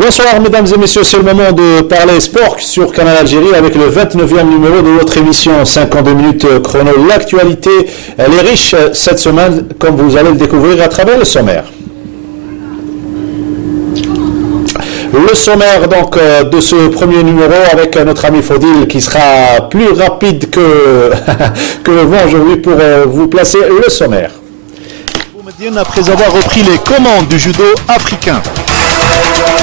Bonsoir mesdames et messieurs, c'est le moment de parler sport sur Canal Algérie avec le 29e numéro de votre émission 52 minutes chrono. L'actualité, elle est riche cette semaine, comme vous allez le découvrir à travers le sommaire. Le sommaire donc de ce premier numéro avec notre ami Faudil qui sera plus rapide que, que le vent aujourd'hui pour vous placer le sommaire. Après avoir repris les commandes du judo africain.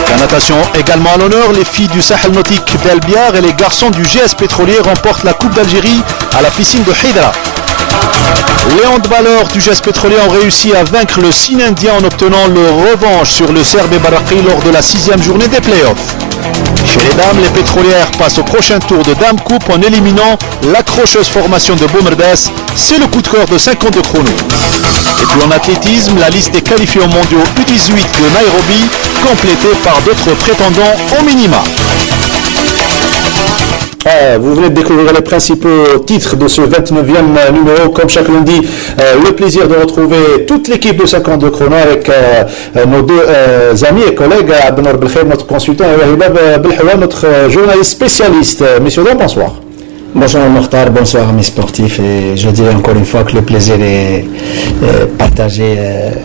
La natation également à l'honneur, les filles du Sahel nautique d'Elbiar et les garçons du GS pétrolier remportent la Coupe d'Algérie à la piscine de Hydra. Les handballeurs du GS pétrolier ont réussi à vaincre le Sine indien en obtenant leur revanche sur le Serbe Barakri lors de la 6e journée des playoffs. Chez les dames, les pétrolières passent au prochain tour de Dame Coupe en éliminant l'accrocheuse formation de Boumerdès. C'est le coup de cœur de 52 chronos. Et puis en athlétisme, la liste des qualifiés aux mondiaux U18 de Nairobi, complétée par d'autres prétendants au minima. Vous venez de découvrir les principaux titres de ce 29e numéro. Comme chaque lundi, le plaisir de retrouver toute l'équipe de 52 chrono avec nos deux amis et collègues, Abdenour Belkhair, notre consultant, et Hibab Belhawa, notre journaliste spécialiste. Messieurs, bonsoir. Bonsoir Mokhtar, bonsoir mes sportifs, et je dirais encore une fois que le plaisir est partagé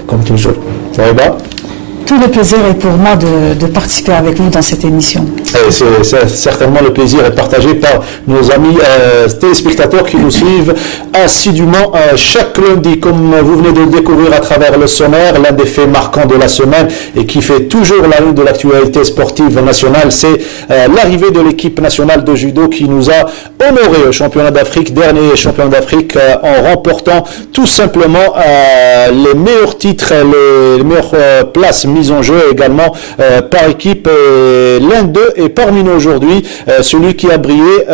comme toujours. Hibab. Tout le plaisir est pour moi de participer avec vous dans cette émission. C'est certainement le plaisir est partagé par nos amis téléspectateurs qui nous suivent assidûment chaque lundi. Comme vous venez de le découvrir à travers le sommaire, l'un des faits marquants de la semaine et qui fait toujours la une de l'actualité sportive nationale, c'est l'arrivée de l'équipe nationale de judo qui nous a honoré au championnat d'Afrique, dernier championnat d'Afrique, en remportant tout simplement les meilleurs titres, les meilleures places mises en jeu également par équipe. L'un d'eux est parmi nous aujourd'hui, celui qui a brillé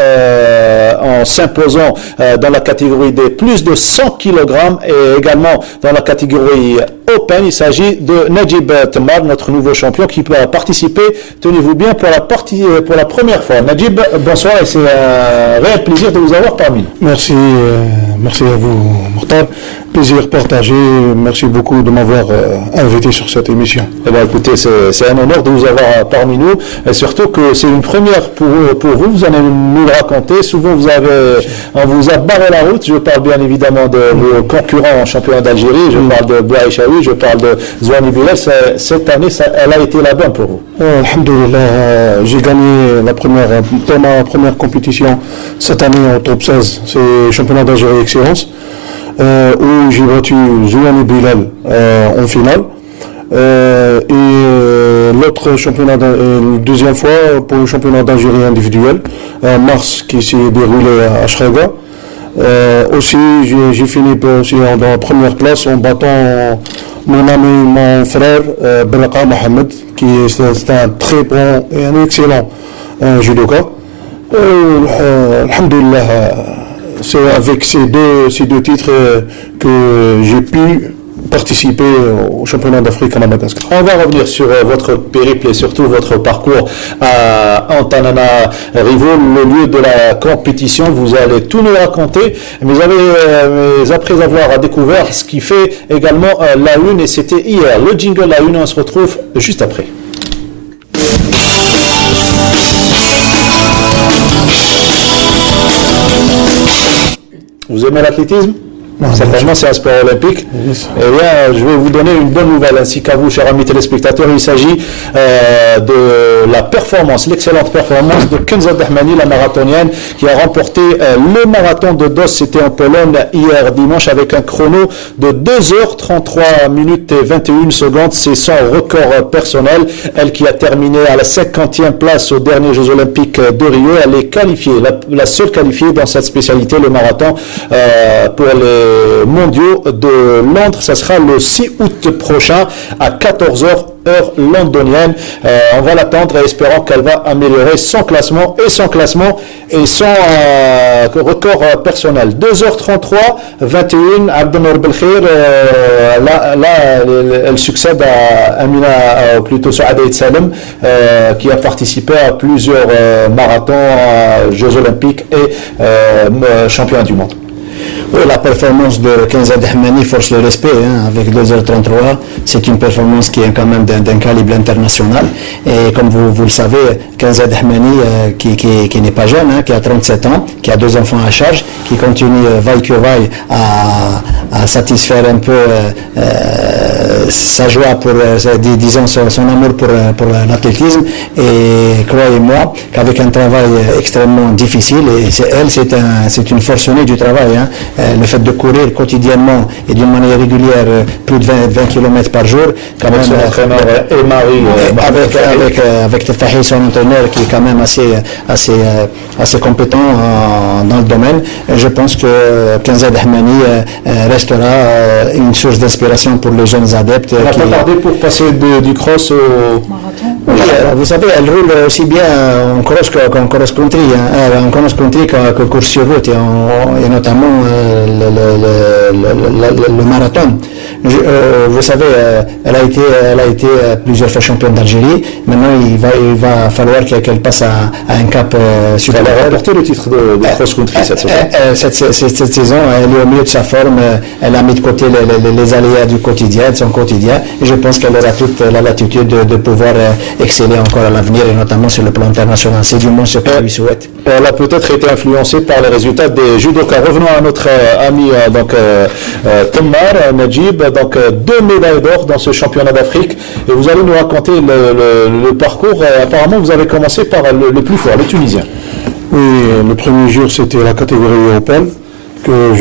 en s'imposant dans la catégorie des plus de 100 kg et également dans la catégorie Open. Il s'agit de Najib Temar, notre nouveau champion qui peut participer, tenez-vous bien, pour la première fois. Najib, bonsoir et c'est un réel plaisir de vous avoir parmi nous. Merci à vous, Mokhtar. Plaisir partagé. Merci beaucoup de m'avoir invité sur cette émission. Eh bien, écoutez, c'est un honneur de vous avoir parmi nous, et surtout que c'est une première pour vous. Vous allez nous le raconter. Souvent, on vous a barré la route. Je parle bien évidemment de vos concurrents en championnat d'Algérie. Je parle de Bouaïchaoui, je parle de Zouani Bilal. Cette année, elle a été la bonne pour vous. Alhamdoulilah, j'ai gagné dans ma première compétition cette année en top 16. C'est le championnat d'Algérie Excellence. Où j'ai battu Zouani Bilal en finale. L'autre championnat, deuxième fois pour le championnat d'Algérie individuel, en mars, qui s'est déroulé à Ashraga. Aussi, j'ai fini aussi en première place en battant mon ami, mon frère, Belqa Mohamed, qui est un très bon et un excellent judoka. Alhamdulillah. C'est avec ces deux titres que j'ai pu participer au championnat d'Afrique à Madagascar. On va revenir sur votre périple et surtout votre parcours à Antanana Rivo, le lieu de la compétition. Vous allez tout nous raconter, mais après avoir découvert ce qui fait également la une, et c'était hier. Le jingle la une, on se retrouve juste après. Vous aimez l'athlétisme? Certainement, c'est un sport olympique. Et bien, je vais vous donner une bonne nouvelle, ainsi qu'à vous, chers amis téléspectateurs. Il s'agit de la performance, l'excellente performance de Kenza Dahmani, la marathonienne, qui a remporté le marathon de Dos. C'était en Pologne hier dimanche avec un chrono de 2h33 minutes et 21 secondes. C'est son record personnel. Elle qui a terminé à la 50e place aux derniers Jeux Olympiques de Rio. Elle est qualifiée, la seule qualifiée dans cette spécialité, le marathon, pour les mondiaux de Londres. Ça sera le 6 août prochain à 14h heure londonienne. On va l'attendre et espérons qu'elle va améliorer son classement et son record personnel. 2h33 21. Abdelnour Belkhir, là elle succède à Amina, plutôt Souada Salem, qui a participé à plusieurs marathons, Jeux Olympiques et championnats du monde. Oui, la performance de Kenza Dahmani force le respect, avec 2h33, c'est une performance qui est quand même d'un calibre international. Et comme vous le savez, Kenza Dahmani, qui n'est pas jeune, qui a 37 ans, qui a 2 enfants à charge, qui continue vaille que vaille à satisfaire un peu sa joie disons son amour pour l'athlétisme. Et croyez-moi qu'avec un travail extrêmement difficile, et c'est une forcenée du travail, le fait de courir quotidiennement et d'une manière régulière plus de 20 km par jour, quand avec même, son entraîneur et Marie, avec Tefahi, son entraîneur, qui est quand même assez compétent dans le domaine. Je pense que Kenza Dahmani restera une source d'inspiration pour les jeunes adeptes. On n'a pas tardé pour passer du cross au marathon. Oui, vous savez, elle roule aussi bien en cross qu'en cross-country, en cross-country que course sur route, et notamment le marathon. Vous savez, elle a été plusieurs fois championne d'Algérie. Maintenant, il va falloir qu'elle passe à un cap supérieur. Elle a remporté le titre de cross-country cette saison. Cette saison, elle est au milieu de sa forme. Elle a mis de côté les aléas du quotidien, de son quotidien. Et je pense qu'elle aura toute la latitude de pouvoir exceller encore à l'avenir, et notamment sur le plan international. C'est du moins ce qu'on lui souhaite. Elle a peut-être été influencée par les résultats des judokas. Revenons à notre ami Tammar Najib, donc 2 médailles d'or dans ce championnat d'Afrique. Et vous allez nous raconter le parcours. Apparemment, vous avez commencé par le plus fort, le Tunisien. Oui, le premier jour, c'était la catégorie européenne que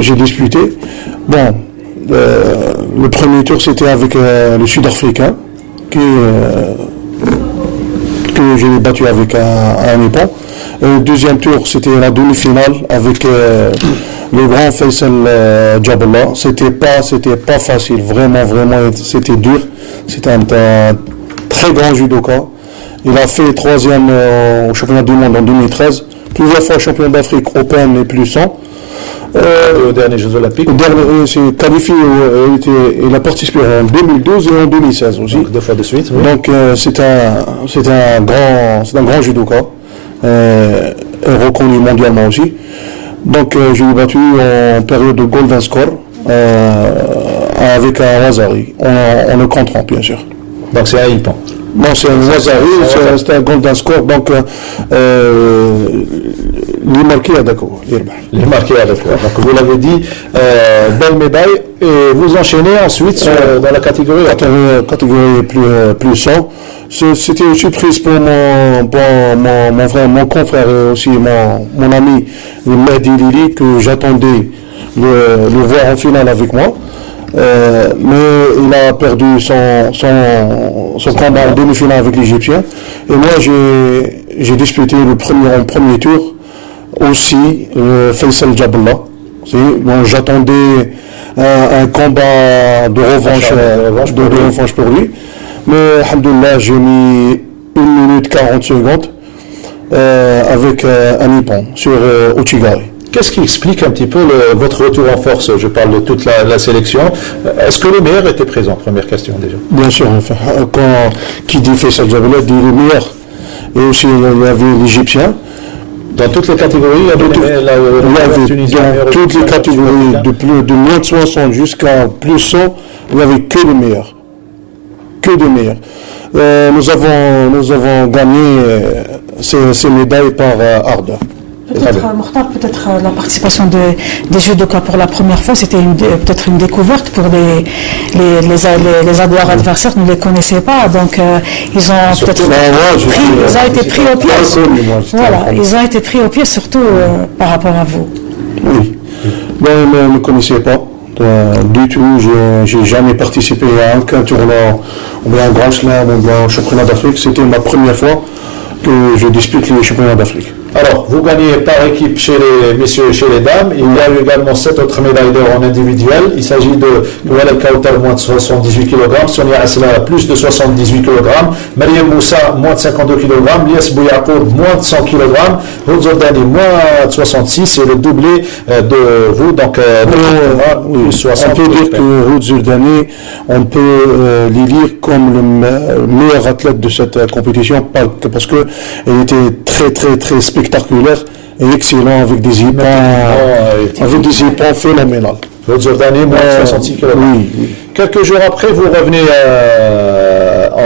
j'ai disputé. Bon, le premier tour, c'était avec le Sud-Africain, que j'ai battu avec un Nippon. Le deuxième tour, c'était la demi-finale avec le grand Faisal Jaballah. C'était pas facile, vraiment, c'était dur. C'était un très grand judoka. Il a fait 3e au championnat du monde en 2013, plusieurs fois champion d'Afrique Open et plus 100. Aux derniers Jeux Olympiques. Il s'est qualifié, il a participé en 2012 et en 2016 aussi. Donc 2 fois de suite. Oui. Donc c'est un grand judoka, reconnu mondialement aussi. Donc je l'ai battu en période de golden score avec un Wazari, en le compte 30 bien sûr. Donc c'est un Ipan. Non, c'est un Wazari, c'est un golden score, donc les marqués à d'accord. Les marqués à d'accord. Donc vous l'avez dit, belle médaille, et vous enchaînez ensuite dans la catégorie plus 100. C'était une surprise pour mon frère, mon confrère et aussi mon ami Mehdi Lili, que j'attendais le voir en finale avec moi. Mais il a perdu son combat en demi-finale avec l'Égyptien. Et moi, j'ai disputé en premier tour aussi Faisal Jaballah. Donc j'attendais un combat de revanche pour lui. Mais alhamdoulilah, j'ai mis 1 minute 40 secondes avec un Nippon sur Uchigari. Qu'est-ce qui explique un petit peu votre retour en force? Je parle de toute la sélection. Est-ce que les meilleurs étaient présents? Première question déjà. Bien sûr, enfin, qui dit Faisal Jaballah dit les meilleurs. Et aussi il y avait l'Égyptien. Dans toutes les catégories, il y avait dans toutes les catégories, de moins de 60 jusqu'à plus 100, il n'y avait que les meilleurs. Que des meilleurs. Nous avons gagné ces médailles par Arda. Peut-être la participation des judokas pour la première fois, c'était peut-être une découverte pour les adversaires, ne les connaissaient pas, donc ils ont peut-être été pris au piège. Voilà, ils ont été pris au piège surtout par rapport à vous. Oui, moi je ne me connaissais pas du tout, j'ai jamais participé à aucun tournoi, ou bien un grand slam, ou bien un championnat d'Afrique, c'était ma première fois que je dispute les championnats d'Afrique. Alors, vous gagnez par équipe chez les messieurs et chez les dames. Il y a eu également 7 autres médailles d'or en individuel. Il s'agit de Walal Kautar, moins de 78 kg, Sonia Asla, plus de 78 kg, Mariam Moussa, moins de 52 kg, Lias Bouyakoub, moins de 100 kg, Ruud Zordani, moins de 66, et le doublé de vous, donc plus 60 kg. On peut dire que Ruud Zordani, on peut l'élire comme le meilleur athlète de cette compétition, parce qu'elle était très spectaculaire et excellent avec des éperons phénoménales. Ruud Zordani, moins de 66 kg. Oui. Quelques jours après, vous revenez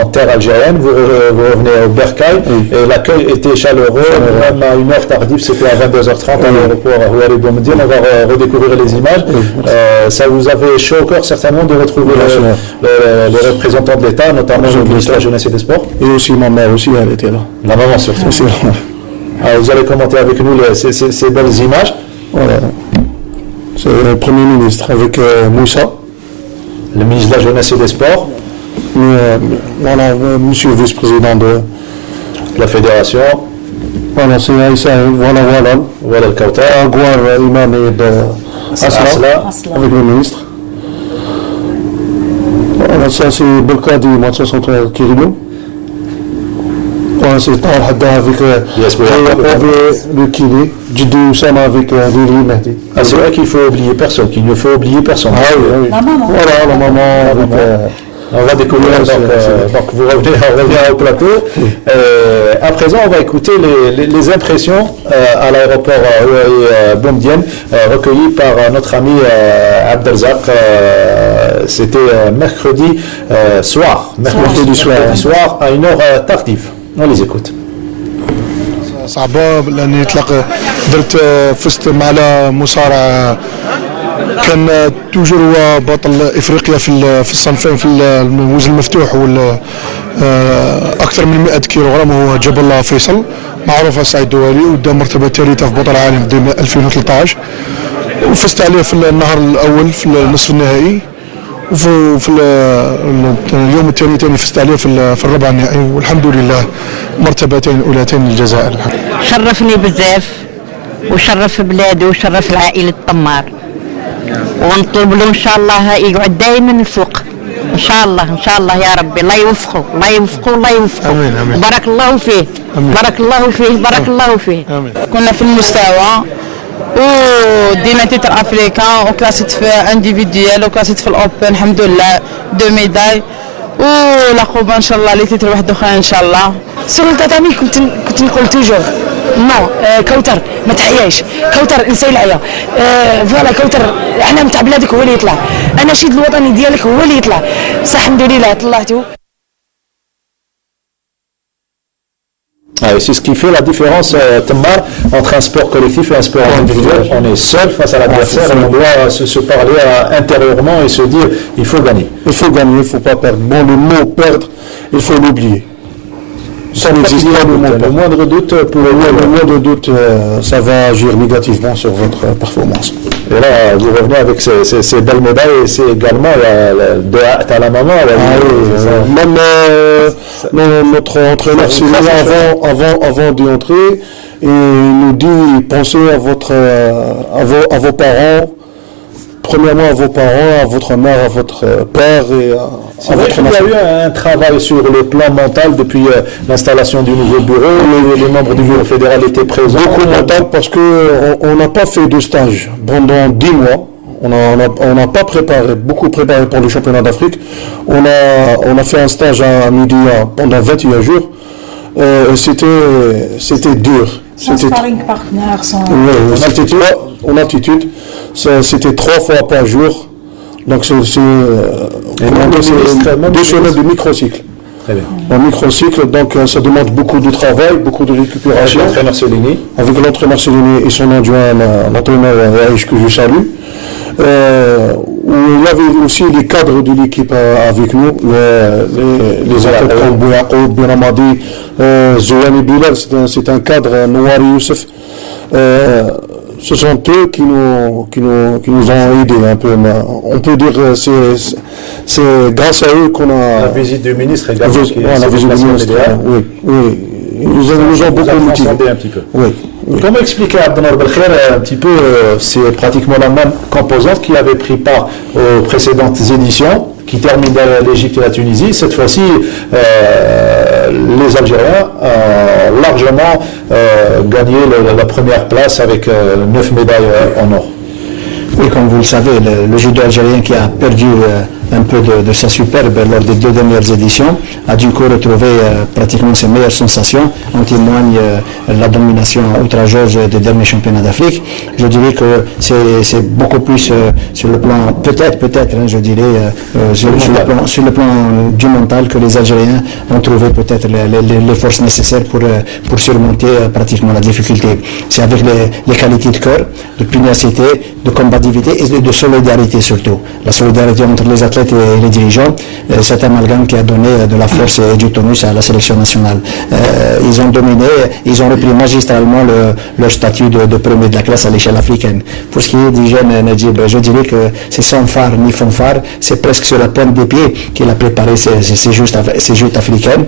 en terre algérienne, vous revenez au Bercail, et l'accueil était chaleureux, même à une heure tardive, c'était à 22h30 à l'aéroport à Ouari Boumediene. On va redécouvrir les images. Ça vous avait chaud au cœur certainement de retrouver les représentants de l'État, notamment le ministre de la Jeunesse et des Sports. Et aussi ma mère aussi, elle était là. La maman surtout. Alors, vous allez commenter avec nous ces belles images. Voilà. C'est le Premier ministre avec Moussa. Le ministre de la Jeunesse et des Sports. Voilà, monsieur le vice-président de la fédération. Voilà, c'est Aïssa, Walal Kautar. Agouar Imam et Asla, avec le ministre. Voilà, ça c'est Belkadi, moins de 63 kg. Voilà, c'est Tahar Hadda avec le kiné, Jidou Oussama avec Lili Mehdi. C'est vrai qu'il faut oublier personne, qu'il ne faut oublier personne. Oui. La maman. Voilà, la maman avec... on va découvrir, donc vous revenez, on revient au plateau. À présent, on va écouter les impressions à l'aéroport Boumediene, recueillies par notre ami Abdelzak. C'était mercredi soir, à une heure tardive. On les écoute. صعبة لأني درت فزت مع مصارع كان توجور هو بطل افريقيا في الصنفين في الوزن المفتوح اكثر من 100 كيلوغرام هو جبل الله فيصل معروف على الصعيد الدولي ودا مرتبه ثالثه في بطل العالم في 2013 وفزت عليه في النهار الاول في النصف النهائي وفي اليوم الثاني فزت عليه في الربع النهائي والحمد لله مرتبتين اولتين للجزائر. شرفني بزاف وشرف بلادي وشرف العائله الطمار ونطلب له ان شاء الله يقعد دائما الفوق ان شاء الله يا ربي الله يوفقه امين بارك الله فيه بارك الله فيه كنا في المستوى ودينا تيتر افريكا وكلاسيت في انديفيديال وكلاسيت في الاوبن الحمد لله 2 ميداي ولا خوبه ان شاء الله لي تيتر واحد اخرى ان شاء الله. سور التطامي كنت نقول توجور نو كوثر ما تحياش كوثر انسى العيا فوالا كوثر احنا نتاع بلادك هو اللي يطلع النشيد الوطني ديالك هو اللي يطلع صح الحمد لله طلعتو. C'est ce qui fait la différence, Tammar, entre un sport collectif et un sport individuel. On est seul face à l'adversaire et on doit se parler intérieurement et se dire il faut gagner. Il faut gagner, il ne faut pas perdre. Bon, le mot perdre, il faut l'oublier. Ça n'existe pas le mot perdre. Le moindre doute, ça va agir négativement sur votre performance. Et là, vous revenez avec ces belles médailles et c'est également de hâte à la maman. Même notre entraîneur, c'est avant d'y entrer, il nous dit pensez à vos parents, premièrement à vos parents, à votre mère, à votre père et à votre mère. Il y a eu un travail sur le plan mental depuis l'installation du nouveau bureau, les membres du bureau fédéral étaient présents. Beaucoup mental parce qu'on n'a pas fait de stage pendant 10 mois. On n'a pas beaucoup préparé pour le championnat d'Afrique. On a fait un stage à midi pendant 21 jours. C'était dur. Sans sparring partner, sans... En altitude. C'était 3 fois par jour. Donc c'est 2 semaines de microcycle. Très bien. En microcycle, donc ça demande beaucoup de travail, beaucoup de récupération. Avec l'entraîneur Cellini. Avec l'entraîneur Cellini et son adjoint, l'entraîneur Yaïch, que je salue. Où il y avait aussi les cadres de l'équipe avec nous, les athlètes comme Bouyakoub, Biramadi, Zouani Bilal, c'est un cadre, Nouari Youssef. Ce sont eux qui nous ont aidés un peu. On peut dire que c'est grâce à eux qu'on a... La visite du ministre également. La visite du ministre, oui. Ils nous ont beaucoup motivés. Un petit peu. Oui. Comment expliquer à Abdelnour Belkher un petit peu, c'est pratiquement la même composante qui avait pris part aux précédentes éditions, qui termine l'Égypte et la Tunisie. Cette fois-ci, les Algériens ont largement gagné la première place avec 9 médailles en or. Oui, comme vous le savez, le judo algérien qui a perdu un peu de sa superbe lors des 2 dernières éditions a du coup retrouvé pratiquement ses meilleures sensations. En témoigne la domination outrageuse des derniers championnats d'Afrique. Je dirais que c'est beaucoup plus sur le plan, peut-être, je dirais, sur le plan du mental que les Algériens ont trouvé peut-être les forces nécessaires pour surmonter pratiquement la difficulté. C'est avec les qualités de cœur, de pugnacité, de combativité et de solidarité surtout. La solidarité entre les athlètes et les dirigeants, cet amalgame qui a donné de la force et du tonus à la sélection nationale. Ils ont dominé, ils ont repris magistralement leur statut de premier de la classe à l'échelle africaine. Pour ce qui est du jeune Najib, je dirais que c'est sans phare ni fanfare, c'est presque sur la pointe des pieds qu'il a préparé ces joutes africaines,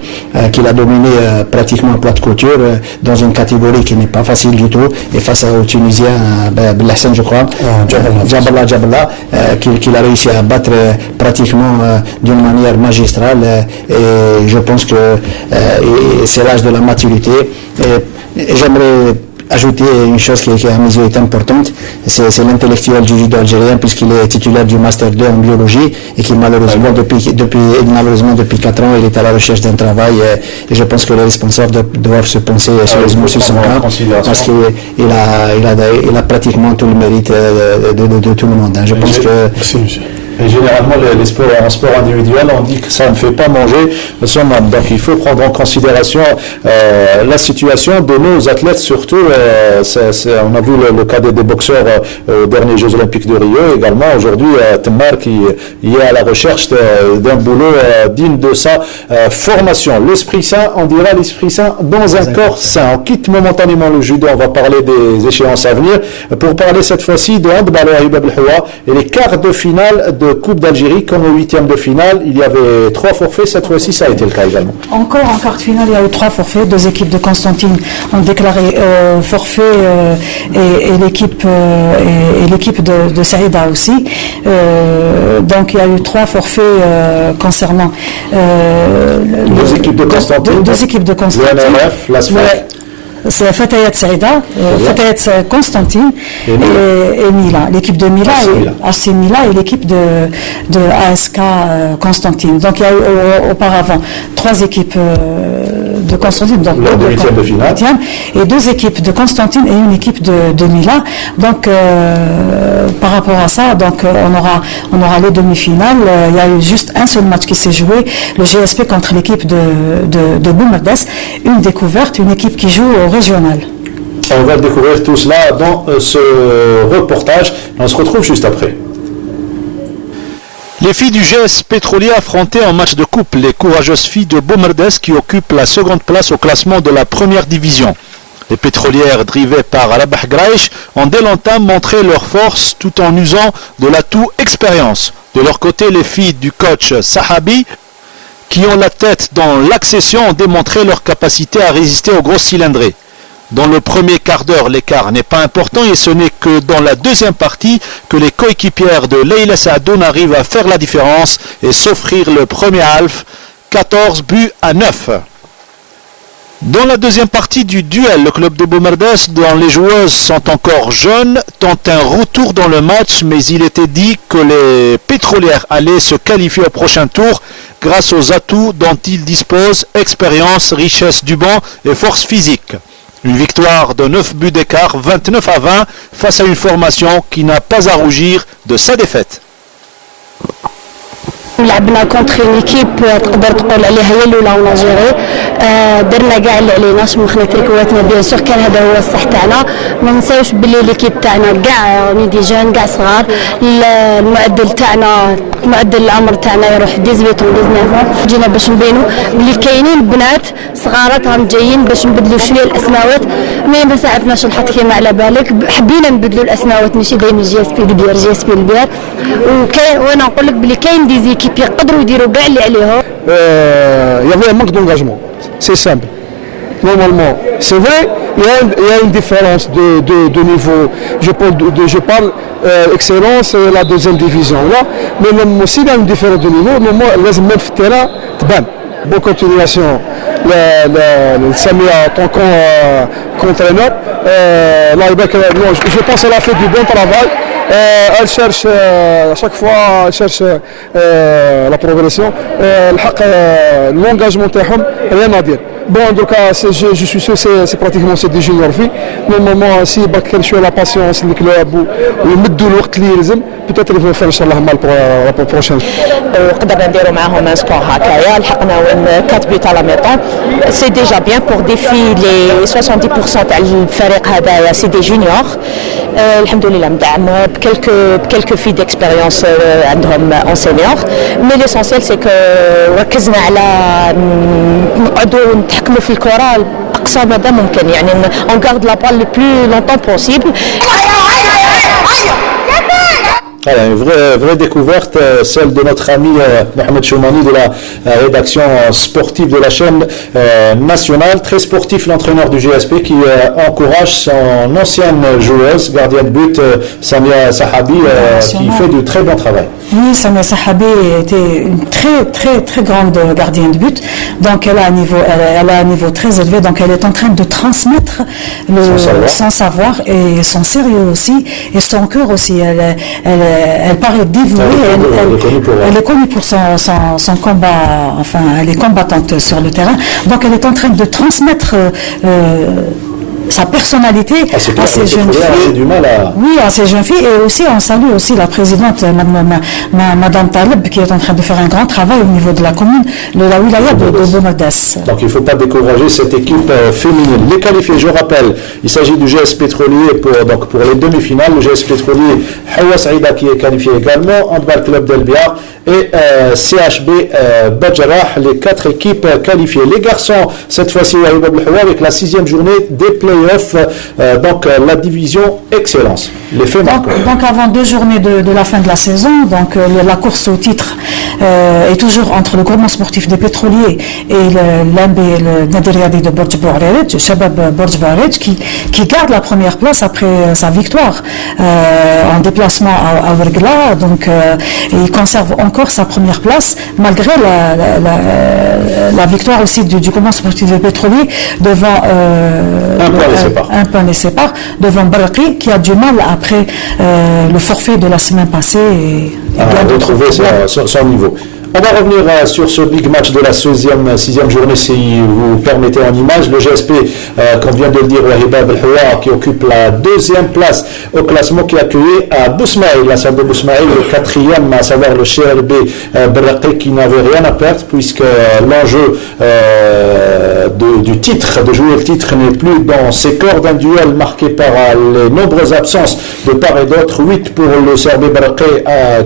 qu'il a dominé pratiquement à plat de couture dans une catégorie qui n'est pas facile du tout, et face aux Tunisiens, Belhassan, je crois, Jaballah, qu'il a réussi à battre pratiquement d'une manière magistrale, et je pense que c'est l'âge de la maturité. Et j'aimerais ajouter une chose qui à mes yeux est importante, c'est l'intellectuel du judo algérien, puisqu'il est titulaire du Master 2 en biologie et qui malheureusement depuis 4 ans il est à la recherche d'un travail, et je pense que les responsables doivent se penser sérieusement sur son cas, parce qu'il a pratiquement tout le mérite de tout le monde. Je pense que... Merci, monsieur. Et généralement, en sport individuel, on dit que ça ne fait pas manger son homme. Donc il faut prendre en considération la situation de nos athlètes, surtout. On a vu le cas des boxeurs aux derniers Jeux Olympiques de Rio. Également, aujourd'hui, Temmar qui est à la recherche d'un boulot digne de sa formation. L'esprit sain, on dira l'esprit sain dans un corps sain. On quitte momentanément le judo, on va parler des échéances à venir, pour parler cette fois-ci de handball et les quarts de finale de Coupe d'Algérie. Comme au 8e de finale, il y avait 3 forfaits. Cette fois-ci, ça a été le cas également. Encore en quart de finale, il y a eu 3 forfaits. 2 équipes de Constantine ont déclaré forfait, et l'équipe de Saïda aussi. Donc il y a eu 3 forfaits concernant 2 équipes de Constantine. 2 équipes de Constantine. l'UNRF, l'ASFAC. C'est Fatayat Saïda, Fatayat Constantine et Mila. L'équipe de Mila, AC Mila et l'équipe de ASK Constantine. Donc il y a eu auparavant 3 équipes de Constantine, donc lors de 8e de finale, et 2 équipes de Constantine et une équipe de Mila. Donc par rapport à ça, donc on aura les demi-finales. Il y a eu juste un seul match qui s'est joué, le GSP contre l'équipe de Boumerdes. Une découverte, une équipe qui joue au régional. On va découvrir tout cela dans ce reportage. On se retrouve juste après. Les filles du GS Pétrolier affrontaient en match de coupe les courageuses filles de Boumerdes qui occupent la 2e place au classement de la première division. Les pétrolières, drivées par Rabah Graïch, ont dès l'entame montré leur force tout en usant de l'atout expérience. De leur côté, les filles du coach Sahabi, qui ont la tête dans l'accession, ont démontré leur capacité à résister aux grosses cylindrées. Dans le premier quart d'heure, l'écart n'est pas important et ce n'est que dans la deuxième partie que les coéquipières de Leila Saadoun arrivent à faire la différence et s'offrir le premier half, 14-9. Dans la deuxième partie du duel, le club de Boumerdes, dont les joueuses sont encore jeunes, tente un retour dans le match, mais il était dit que les pétrolières allaient se qualifier au prochain tour grâce aux atouts dont ils disposent, expérience, richesse du banc et force physique. Une victoire de 9 buts d'écart, 29-20, face à une formation qui n'a pas à rougir de sa défaite. لعبنا كونتر اون ايكيب تقدر تقول عليها هي الاولى ونيجيري درنا كاع اللي علينا شمخنا تريكواتنا بيان سور كان هذا هو الصح تاعنا ما نساوش باللي ليكيب تاعنا كاع دي جون كاع صغار المعدل تاعنا معدل العمر تاعنا يروح 18 و 19 جينا باش نبينوا بلي كاينين بنات صغارات راهم جايين باش نبدلوا شويه الاسماوات ما ساعدناش الحط كيما على بالك حبينا نبدلوا الاسماوات ماشي دايما جي اس بي البيار جي اس بي البيار وكاين وانا نقول لك بلي كاين دي زيكيب يقدروا يديروا كاع اللي عليهم il y avait un manque d'engagement, c'est simple. Normalement, c'est vrai, il y a une différence de niveau. Je parle excellence et la deuxième division là, mais même aussi il y a une différence de niveau. Normalement, les mêmes في التيران تبان. Bonne continuation. Samia, ton qu'entraîneur, je pense qu'elle a fait du bon travail. Elle cherche à chaque fois la progression. L'engagement تاعهم rien à dire. Bon, en tout cas, je suis sûr que c'est pratiquement des juniors filles. Normalement, si ils ont la patience, le club, ou ils mettent de l'eau qui les aiment, peut-être ils vont faire Inch'Allah mal pour la prochaine. وقدرنا نديروا معاهم ان سكور هكايا لحقنا وين 4 بيوت على ميطون سي ديجا بيان بور ديفي لي 70% تاع الفريق هذايا سي دي جونيور الحمد لله مدعم بكلكو في ديكسبيريونس عندهم اون سينيور مي ليسونسيال سي كو ركزنا على نقعدوا نتحكموا في الكره اقصى مدى ممكن يعني اون غارد لا بال لو بلو لونتون بوسيبل. Voilà, une vraie découverte, celle de notre ami Mohamed Choumani de la rédaction sportive de la chaîne nationale. Très sportif, l'entraîneur du GSP qui encourage son ancienne joueuse, gardienne de but, Samia Sahabi, qui fait de très bon travail. Oui, Samia Sahabi était une très grande gardienne de but. Donc elle a un niveau très élevé. Donc elle est en train de transmettre son savoir et son sérieux aussi et son cœur aussi. Elle paraît dévouée, elle est connue pour son combat, enfin elle est combattante sur le terrain, donc elle est en train de transmettre sa personnalité à ces jeunes filles. Oui, à ces jeunes filles, et aussi on salue aussi la présidente Madame Taleb qui est en train de faire un grand travail au niveau de la commune, de la wilaya de Boumerdès. Donc il ne faut pas décourager cette équipe féminine. Les qualifiés, je rappelle, il s'agit du GS Pétrolier pour les demi-finales, le GS Pétrolier Hawa Saïda qui est qualifié également, Handball Club d'Elbiar et CHB Badjarah, les 4 équipes qualifiées. Les garçons, cette fois-ci avec la 6e journée des playoffs, donc la division excellence. Les faits marquants. Donc avant 2 journées de la fin de la saison, donc la course au titre est toujours entre le groupement sportif des pétroliers et l'AMB, le Nadir de Borj Bouarej, Shabab Borj Bouarej, qui garde la première place après sa victoire en déplacement à Ouergla. Donc il conserve encore sa première place malgré la victoire aussi du groupement sportif des pétroliers devant un point les sépare devant Baraki qui a du mal après le forfait de la semaine passée et à retrouver son niveau. On va revenir sur ce big match de la 6e journée, si vous permettez en image. Le GSP, comme vient de le dire Wahiba Belhoua, qui occupe la 2e place au classement, qui a accueilli à Bousmaïl, la salle de Bousmaïl, le 4e, à savoir le CRB Berraqi, qui n'avait rien à perdre, puisque l'enjeu du titre, de jouer le titre, n'est plus dans ses cordes. Un duel marqué par les nombreuses absences de part et d'autre, 8 pour le CRB Berraqi,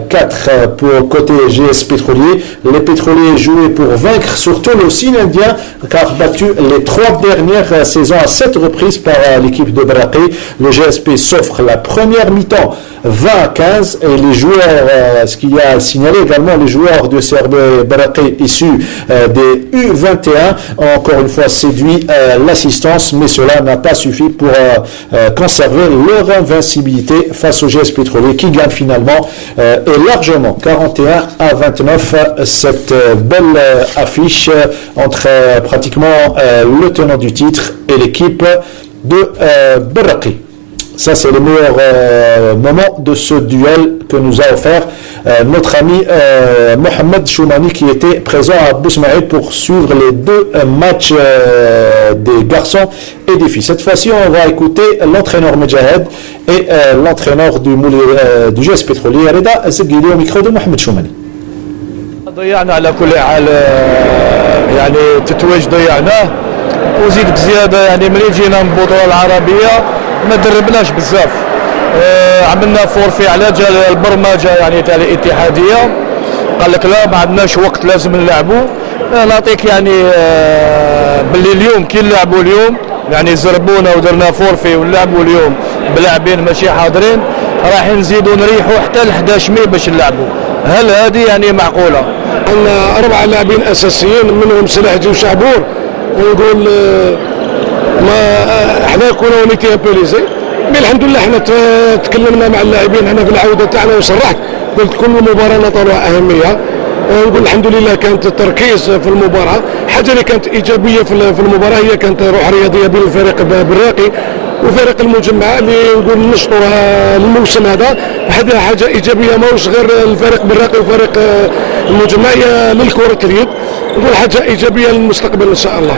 4 pour côté GS Pétrolier. Les pétroliers jouaient pour vaincre surtout le signe indien car battu les 3 dernières saisons à 7 reprises par l'équipe de Berraqi. Le GSP s'offre la première mi-temps 20-15 et les joueurs, ce qu'il y a à signaler également, les joueurs de CRB Berraqi issus des U21 ont encore une fois séduit l'assistance, mais cela n'a pas suffi pour conserver leur invincibilité face au GS Pétrolier qui gagne finalement et largement 41-29 cette belle affiche entre pratiquement le tenant du titre et l'équipe de Berraqi. Ça, c'est le meilleur moment de ce duel que nous a offert notre ami Mohamed Choumani qui était présent à Bousmaïl pour suivre les 2 matchs des garçons et des filles. Cette fois-ci, on va écouter l'entraîneur Medjahed et l'entraîneur du GS Pétrolier, Reda Zegili, au micro de Mohamed Choumani. ضيعنا على كل حال يعني تتويج ضيعناه وزيد بزياده يعني ملي جينا من البطوله العربيه ما دربناش بزاف عملنا فورفي على جال البرمجه يعني تاع الاتحاديه قال لك لا ما عندناش وقت لازم نلعبوا نعطيك يعني باللي اليوم كي نلعبوا اليوم يعني زربونا ودرنا فورفي ونلعبوا اليوم بلاعبين ماشي حاضرين راح نزيدوا نريحوا حتى ل 11 مي باش نلعبوا هل هذه يعني معقوله؟ عندنا 4 لاعبين اساسيين منهم سلاحجي وشعبور ونقول ما احنا كنا ونيتي بوليزي الحمد لله احنا تكلمنا مع اللاعبين هنا في العوده تاعنا وصرحت قلت كل مباراه نطلع اهميه نقول الحمد لله كانت التركيز في المباراه حاجه اللي كانت ايجابيه في المباراه هي كانت روح رياضيه بين الفريق البراقي وفريق المجمع اللي نقول نشطوها الموسم هذا هذا حاجه ايجابيه ماهوش غير الفريق البراقي وفريق المجمع هي للكره اليد نقول حاجه ايجابيه للمستقبل ان شاء الله.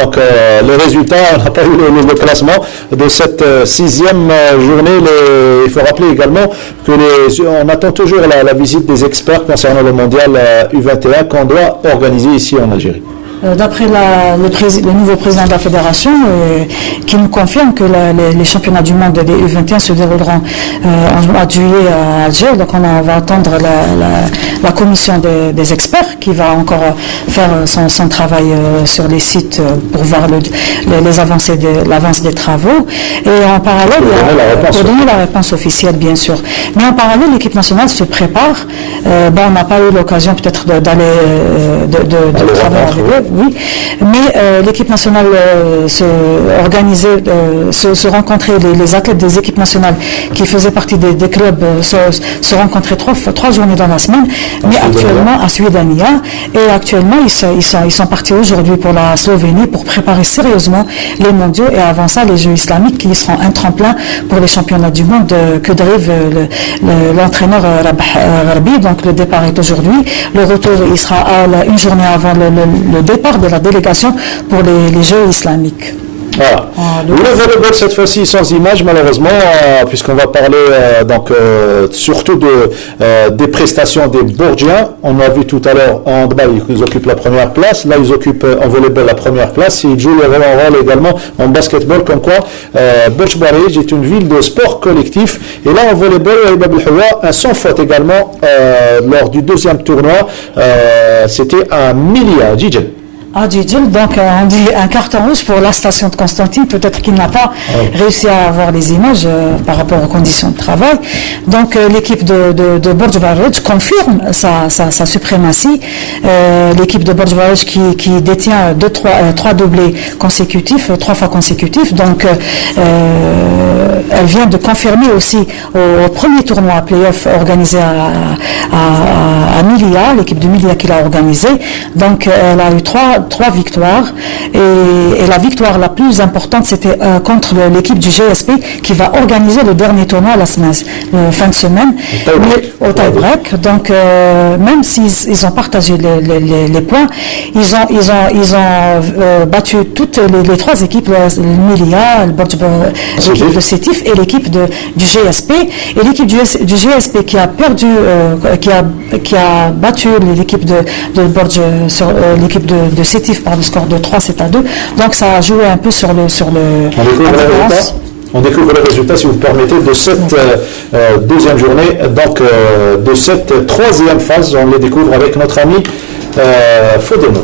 Donc les résultats, on n'a pas eu le classement de cette 6e journée. Il faut rappeler également que on attend toujours la visite des experts concernant le mondial U21 qu'on doit organiser ici en Algérie. D'après le nouveau président de la fédération, qui nous confirme que les championnats du monde des U21 se dérouleront en mois de juillet à Alger. Donc on va attendre la commission des experts qui va encore faire son travail sur les sites pour voir les avancées l'avance des travaux. Et en parallèle, pour donner la réponse officielle bien sûr. Mais en parallèle, l'équipe nationale se prépare. On n'a pas eu l'occasion peut-être d'aller de travailler avec eux. Oui, mais l'équipe nationale se rencontrait, les athlètes des équipes nationales qui faisaient partie des clubs se rencontraient trois journées dans la semaine, mais actuellement à Suédania, et actuellement ils sont partis aujourd'hui pour la Slovénie pour préparer sérieusement les mondiaux et avant ça les Jeux islamiques qui seront un tremplin pour les championnats du monde que drive l'entraîneur Rabah. Donc le départ est aujourd'hui, le retour il sera une journée avant le départ de la délégation pour les Jeux islamiques. Voilà. Le volleyball cette fois-ci sans image malheureusement puisqu'on va parler surtout des prestations des Bourgiens. On a vu tout à l'heure en handball ils occupent la première place, là ils occupent en volleyball la première place, ils jouent leur rôle également en basketball comme quoi Bourj Barij est une ville de sport collectif et là en volleyball un sans faute également lors du deuxième tournoi c'était à Milia Djidjel. Donc on dit un carton rouge pour la station de Constantine, peut-être qu'il n'a pas réussi à avoir les images par rapport aux conditions de travail. Donc l'équipe de Bourj Barij confirme sa suprématie. L'équipe de Bourj Barij qui détient trois doublés consécutifs, 3 fois consécutifs. Donc elle vient de confirmer aussi au premier tournoi play-off organisé à Milia, l'équipe de Milia qui l'a organisé. Donc elle a eu trois victoires et la victoire la plus importante c'était contre l'équipe du GSP qui va organiser le dernier tournoi la fin de semaine au tie-break. Donc même s'ils ont partagé les points, ils ont battu toutes les 3 équipes, Milia, l'équipe de Sétif et l'équipe du GSP, et l'équipe du GSP qui a perdu qui a battu l'équipe de Bourj sur l'équipe de Sétif par le score de 3-7-2. Donc ça a joué un peu sur le on découvre les résultats, si vous permettez, de cette deuxième journée, donc de cette troisième phase. On les découvre avec notre ami Fodeno.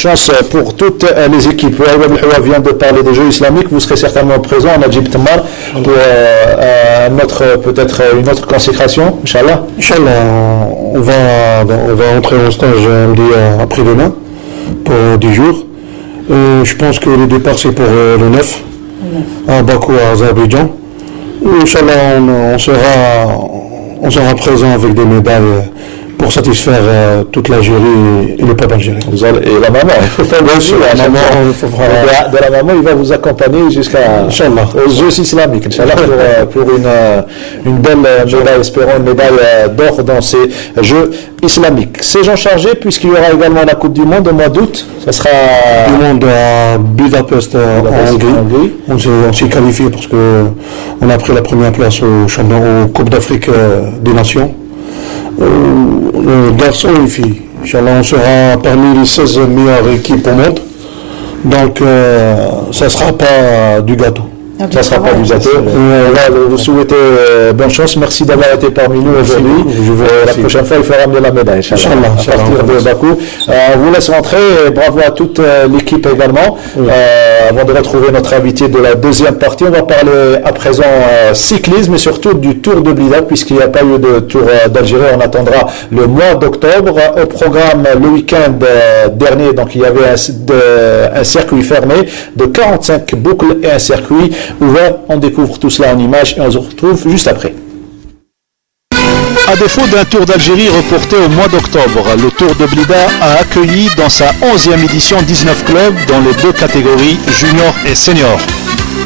Chance pour toutes les équipes. Wahab El-Houa vient de parler des Jeux islamiques. Vous serez certainement présent en Najib Temmar pour peut-être une autre consécration, Inch'Allah. Inch'Allah, on va entrer en stage après-demain pour 10 jours. Je pense que le départ c'est pour le 9 à Bakou, à Azerbaïdjan. Inch'Allah, on sera présent avec des médailles pour satisfaire toute l'Algérie et le peuple algérien. Et la maman, il faut faire bien sûr. De la maman, il va vous accompagner aux Jeux islamiques. Inch'Allah, pour une belle médaille, espérons une médaille d'or dans ces Jeux islamiques. C'est Jean chargé, puisqu'il y aura également la Coupe du Monde au mois d'août. Ça sera. Coupe du Monde à Budapest, en Hongrie. On s'est qualifié parce qu'on a pris la première place au Coupe d'Afrique des Nations. Garçons et filles. Inch'Allah, on sera parmi les 16 meilleures équipes au monde. Donc, ça ne sera pas du gâteau. Ça ne sera pas du gâteau. Vous souhaitez bonne chance. Merci d'avoir été parmi nous aujourd'hui. La prochaine fois, il faut ramener la médaille. Inch'Allah. À partir de Bakou. On vous laisse rentrer. Bravo à toute l'équipe également. Avant de retrouver notre invité de la deuxième partie, on va parler à présent cyclisme et surtout du Tour de Blida, puisqu'il n'y a pas eu de Tour d'Algérie. On attendra le mois d'octobre. Au programme, le week-end dernier, donc il y avait un circuit fermé de 45 boucles et un circuit ouvert. On découvre tout cela en images et on se retrouve juste après. À défaut d'un Tour d'Algérie reporté au mois d'octobre, le Tour de Blida a accueilli dans sa 11e édition 19 clubs dans les deux catégories junior et senior.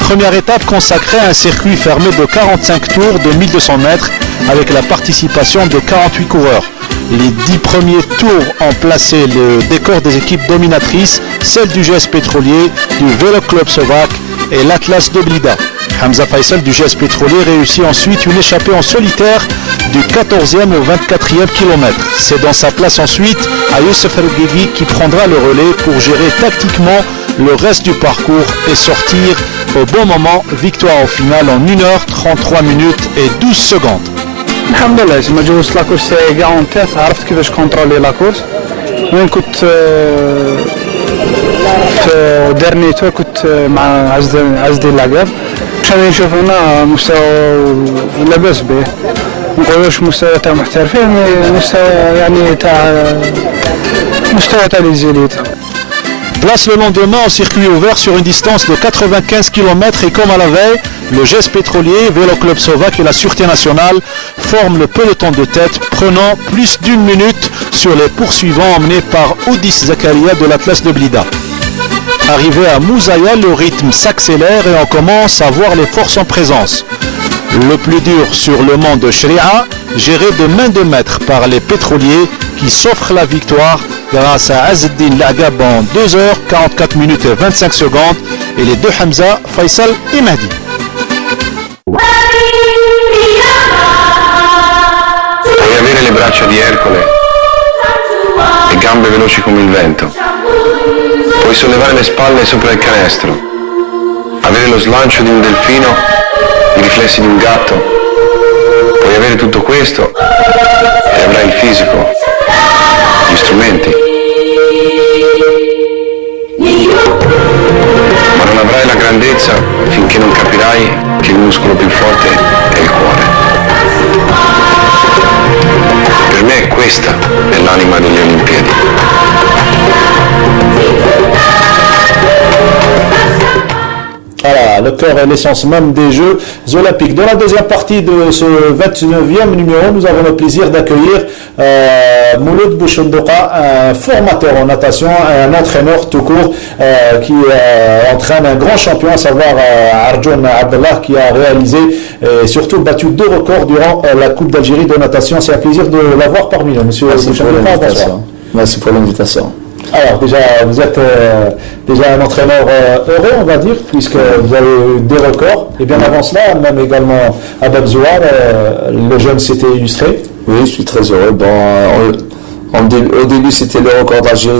Première étape consacrée à un circuit fermé de 45 tours de 1200 mètres avec la participation de 48 coureurs. Les 10 premiers tours ont placé le décor des équipes dominatrices, celles du GS Pétrolier, du Vélo Club Slovaque et l'Atlas de Blida. Hamza Faisal du GS Pétrolier réussit ensuite une échappée en solitaire du 14e au 24e kilomètre. C'est dans sa place ensuite à Youssef El-Guigui qui prendra le relais pour gérer tactiquement le reste du parcours et sortir au bon moment. Victoire au final en 1h33 minutes et 12 secondes. الحمد لله ما جوزت لاكورس تاعي كاع اون تيت عرفت كيفاش كونترولي لاكورس وين كنت في ديرني تور كنت مع عز العقاب شنو نشوف هنا مستوى لاباس به ما نقولوش مستوى تاع محترفين مستوى يعني تاع مستوى تاع لي زيليت. Place le lendemain au circuit ouvert sur une distance de 95 km et comme à la veille, le GS Pétrolier, Vélo Club Slovaque et la Sûreté Nationale forment le peloton de tête, prenant plus d'une minute sur les poursuivants emmenés par Oudis Zakaria de l'Atlas de Blida. Arrivé à Mouzaya, le rythme s'accélère et on commence à voir les forces en présence. Le plus dur sur le mont de Shri'a, géré de main de maître par les pétroliers qui s'offrent la victoire grâce à Azzeddin Lagab en 2h44 minutes et 25 secondes et les deux Hamza, Faisal et Mahdi. Puoi avere le braccia di Ercole e gambe veloci come il vento. Puoi sollevare le spalle sopra il canestro, avere lo slancio di un delfino, i riflessi di un gatto. Puoi avere tutto questo e avrai il fisico, gli strumenti. Ma non avrai la grandezza finché non capirai che il muscolo più forte è il cuore. Per me questa è l'anima delle Olimpiadi. Voilà, le cœur et l'essence même des Jeux Olympiques. Dans la deuxième partie de ce 29e numéro, nous avons le plaisir d'accueillir Mouloud Bouchendouka, un formateur en natation, un entraîneur tout court qui entraîne un grand champion, à savoir Arjoun Abdallah, qui a réalisé et surtout battu 2 records durant la Coupe d'Algérie de natation. C'est un plaisir de l'avoir parmi nous. Monsieur Bouchendouka, bonsoir. Merci pour l'invitation. Alors déjà, vous êtes déjà un entraîneur heureux, on va dire, puisque vous avez eu des records. Et bien avant cela, même également à Babzouar, le jeune s'était illustré. Oui, je suis très heureux. Bon, au début, c'était le record d'Algérie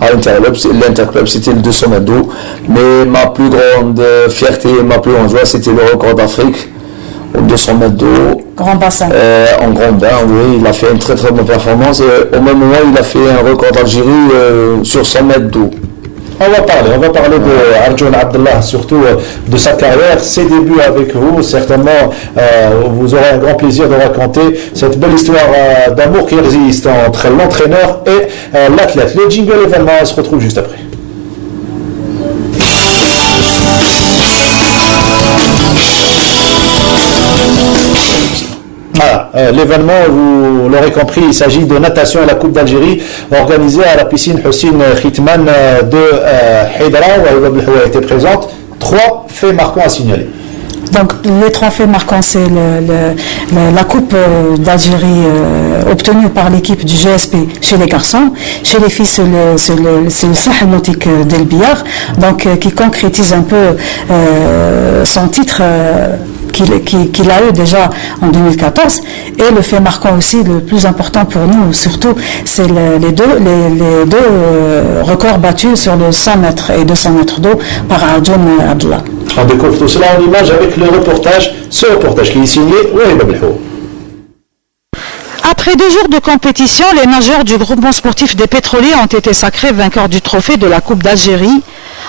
à l'Interclub, c'était le 200 mètres d'eau. Mais ma plus grande fierté et ma plus grande joie, c'était le record d'Afrique au 200 mètres d'eau. Grand bassin. En grand bain, oui, il a fait une très très bonne performance et au même moment il a fait un record d'Algérie sur 100 mètres d'eau. On va parler de Arjoun Abdallah, surtout de sa carrière, ses débuts avec vous. Certainement, vous aurez un grand plaisir de raconter cette belle histoire d'amour qui existe entre l'entraîneur et l'athlète. Le jingle événement, on se retrouve juste après. Voilà, l'événement, vous l'aurez compris, il s'agit de natation à la Coupe d'Algérie organisée à la piscine Hussein Khitman de Haïdara, où Aïba Belhoua était présente. 3 faits marquants à signaler. Donc les 3 faits marquants, c'est la Coupe d'Algérie obtenue par l'équipe du GSP chez les garçons. Chez les filles, c'est le Sahel nautique d'El Biar, donc qui concrétise un peu son titre qu'il a eu déjà en 2014. Et le fait marquant aussi, le plus important pour nous surtout, c'est les deux records battus sur le 100 mètres et 200 mètres d'eau par Arjoun Abdallah. On découvre tout cela en image avec le reportage, ce reportage qui est signé Aïba Belhoua. Après 2 jours de compétition, les nageurs du groupement sportif des pétroliers ont été sacrés vainqueurs du trophée de la Coupe d'Algérie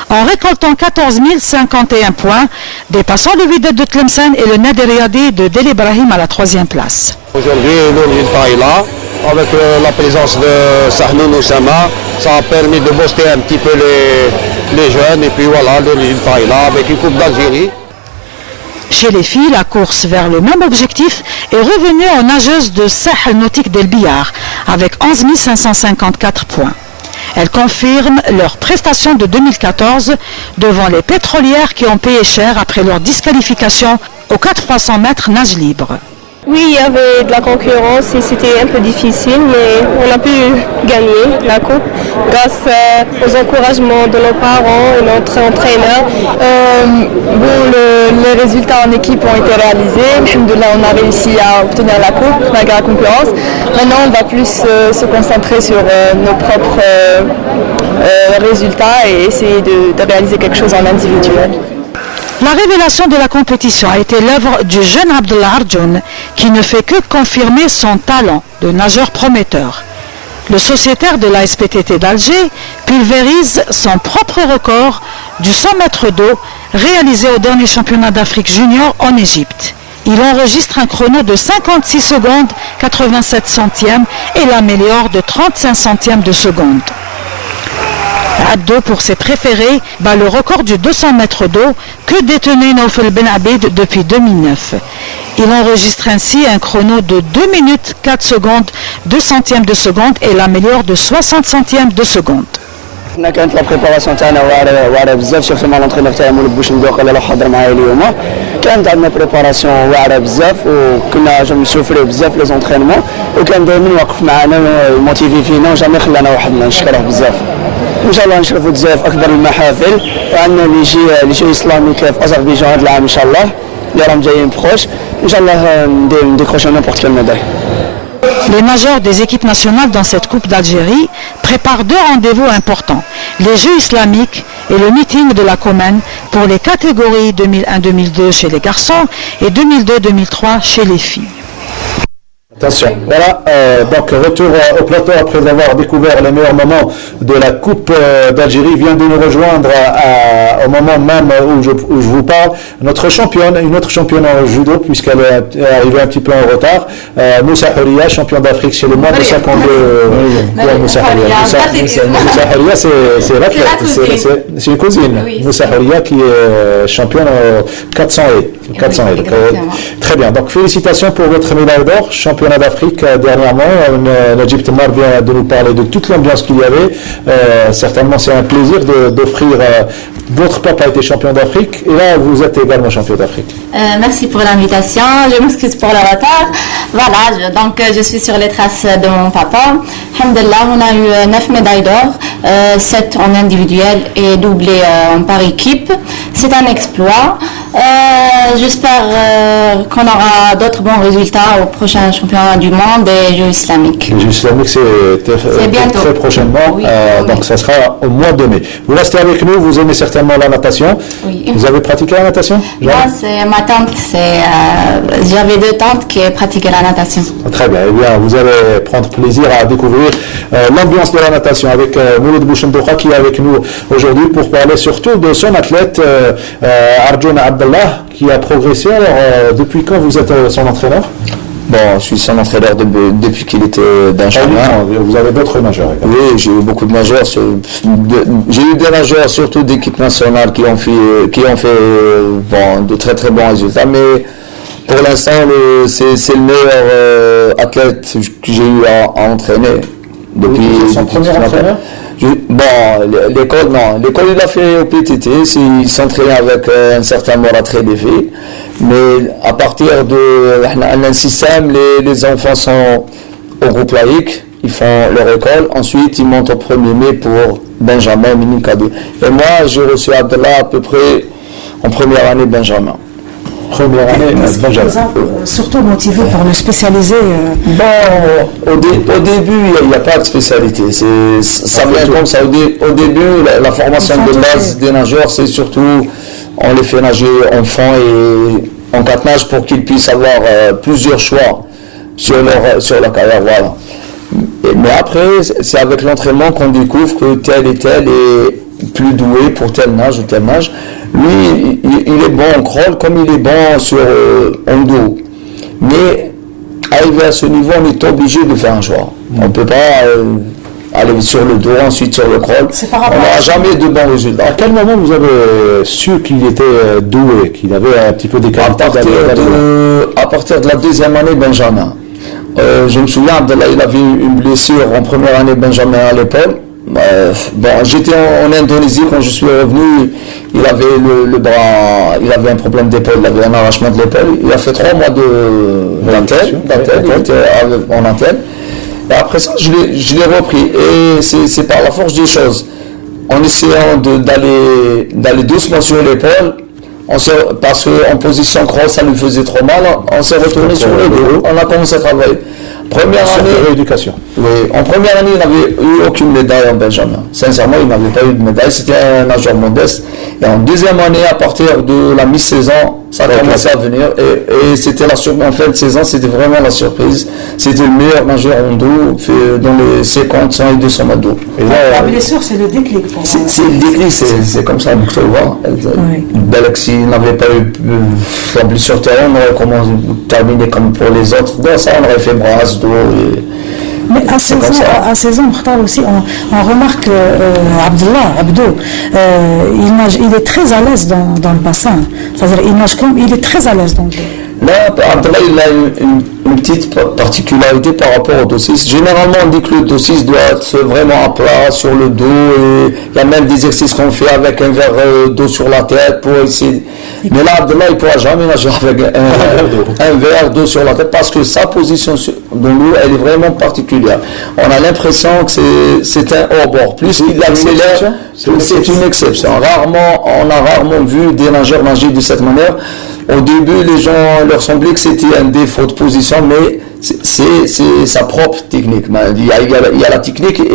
en récoltant 14 051 points, dépassant le Wydad de Tlemcen et le Nader Riadi de Del Ibrahim à la 3e place. Aujourd'hui, le résultat est là, avec la présence de Sahnoun Oussama. Ça a permis de booster un petit peu les jeunes, et puis voilà, le résultat est là, avec une Coupe d'Algérie. Chez les filles, la course vers le même objectif est revenue aux nageuses de Sahel nautique d'El Biar, avec 11 554 points. Elles confirment leur prestation de 2014 devant les pétrolières qui ont payé cher après leur disqualification aux 4x100 mètres nage libre. Oui, il y avait de la concurrence et c'était un peu difficile, mais on a pu gagner la coupe grâce aux encouragements de nos parents et notre entraîneur. Les résultats en équipe ont été réalisés. Alhamdoulilah, on a réussi à obtenir la coupe malgré la concurrence. Maintenant, on va plus se concentrer sur nos propres résultats et essayer de réaliser quelque chose en individuel. La révélation de la compétition a été l'œuvre du jeune Abdallah Arjoun, qui ne fait que confirmer son talent de nageur prometteur. Le sociétaire de la SPTT d'Alger pulvérise son propre record du 100 mètres d'eau réalisé au dernier championnat d'Afrique junior en Égypte. Il enregistre un chrono de 56 secondes 87 centièmes et l'améliore de 35 centièmes de seconde. Abdo, pour ses préférés, bat le record du 200 mètres d'eau que détenait Naufel Ben Abid depuis 2009. Il enregistre ainsi un chrono de 2 minutes 4 secondes 2 centièmes de seconde et l'améliore de 60 centièmes de seconde. كانت لا بريباراسيون تاعنا واعره بزاف، شفتو مع لونترينور تاعي مول بوشندوق اللي حضر معايا اليوم. كانت عندنا بريباراسيون واعره بزاف وكنا نسوفريو بزاف لي زونترينمون، وكان دائما واقف معنا موتيفي فينا وجامي خلانا وحدنا، نشكره بزاف. ان شاء الله نشرفوا بزاف اكبر المحافل، وعندنا لي جي اسلاميك في اذربيجان هذا العام ان شاء الله اللي راهم جايين بروش، ان شاء الله نديكروشو نيمبورت كيل ميداي. Les nageurs des équipes nationales dans cette Coupe d'Algérie préparent 2 rendez-vous importants, les Jeux islamiques et le meeting de la Comen pour les catégories 2001-2002 chez les garçons et 2002-2003 chez les filles. Attention, voilà, donc retour au plateau après avoir découvert les meilleurs moments de la Coupe d'Algérie. Vient de nous rejoindre au moment même où je vous parle notre championne, une autre championne en judo puisqu'elle est arrivée un petit peu en retard, Moussa Houria, champion d'Afrique chez les moins de 52. Moussa Houria, c'est l'athlète, c'est une cousine. Moussa Houria qui est championne 400 et. Très bien, donc félicitations pour votre médaille d'or, championnat d'Afrique dernièrement. Najib Temar vient de nous parler de toute l'ambiance qu'il y avait. Certainement, c'est un plaisir d'offrir. Votre papa a été champion d'Afrique et là, vous êtes également champion d'Afrique. Merci pour l'invitation. Je m'excuse pour le retard. Voilà, donc je suis sur les traces de mon papa. Alhamdulillah, on a eu 9 médailles d'or, 7 en individuel et doublé par équipe. C'est un exploit. J'espère qu'on aura d'autres bons résultats au prochain championnat du monde des Jeux islamiques. Les Jeux islamiques, c'est bientôt. Très prochainement, Oui, donc ça sera au mois de mai. Vous restez avec nous, vous aimez certainement la natation. Oui. Vous avez pratiqué la natation? Moi, c'est ma tante. J'avais 2 tantes qui pratiquaient la natation. Très bien, eh bien, vous allez prendre plaisir à découvrir l'ambiance de la natation avec Mouloud Bouchendoukha qui est avec nous aujourd'hui pour parler surtout de son athlète Arjoun Abdallah qui a progressé. Alors, depuis quand vous êtes son entraîneur? Bon, je suis son entraîneur depuis qu'il était benjamin. Vous avez d'autres nageurs? Oui, j'ai eu beaucoup de nageurs. J'ai eu des nageurs surtout d'équipe nationale qui ont fait de très très bons résultats. Mais pour l'instant, c'est le meilleur athlète que j'ai eu à entraîner. Depuis son premier entraîneur? L'école, non. L'école, il a fait au PTT. Il s'entraînait avec un certain Morat Khelifi. Mais à partir d'un système, les enfants sont au groupe laïque, ils font leur école, ensuite ils montent au 1er mai pour Benjamin, Minim Kadou. Et moi, j'ai reçu Abdallah à peu près en première année Benjamin. Première année Benjamin. Surtout motivé pour le spécialiser. Au début, il n'y a pas de spécialité. Ça vient comme ça. Au début, la formation de base des nageurs, c'est surtout on les fait nager enfants et en 4 nages pour qu'ils puissent avoir plusieurs choix sur leur carrière. Voilà. Mais après, c'est avec l'entraînement qu'on découvre que tel et tel est plus doué pour tel nage ou tel nage. Lui, il est bon en crawl comme il est bon en dos. Mais arrivé à ce niveau, on est obligé de faire un choix. On ne peut pas aller sur le dos, ensuite sur le crawl. On n'aura jamais de bons résultats. À quel moment vous avez su qu'il était doué, qu'il avait un petit peu des qualités? À partir de la 2e année Benjamin. Je me souviens, Abdallah, il avait une blessure en première année Benjamin à l'épaule. J'étais en Indonésie quand je suis revenu. Il avait le bras, il avait un problème d'épaule, il avait un arrachement de l'épaule. Il a fait 3 mois d'antenne, il était en antenne. Et après ça, je l'ai repris. Et c'est par la force des choses. En essayant d'aller doucement sur l'épaule, parce qu'en position crawl, ça lui faisait trop mal, on s'est retourné sur le dos. On a commencé à travailler. Première année, rééducation. Oui, en première année, il n'avait eu aucune médaille en Benjamin. Sincèrement, il n'avait pas eu de médaille. C'était un nageur modeste. Et en 2e année, à partir de la mi-saison, ça a commencé à venir. Et c'était en fin de saison, c'était vraiment la surprise. C'était le meilleur nageur en dos dans les 50, 100 et 200 mètres d'eau. La blessure, c'est le déclic. C'est le déclic, c'est comme ça. Tu vois. S'il n'avait pas eu la blessure terrain, on aurait terminé comme pour les autres. Bon, ça, on aurait fait brasse, dos. Mais à 16 ans, aussi, on remarque Abdou, il est très à l'aise dans le bassin. C'est-à-dire, il nage comme il est très à l'aise dans le... Là, Abdallah, il a une petite particularité par rapport au dos 6. Généralement, on dit que le dos 6 doit être vraiment à plat sur le dos. Et il y a même des exercices qu'on fait avec un verre d'eau sur la tête pour essayer. Mais là, Abdallah, il ne pourra jamais nager avec un verre d'eau sur la tête parce que sa position dans l'eau, elle est vraiment particulière. On a l'impression que c'est un hors-bord. Plus il accélère, c'est une exception. On a rarement vu des nageurs nager de cette manière. Au début, les gens leur semblaient que c'était un défaut de position, mais c'est sa propre technique. Il y a la technique et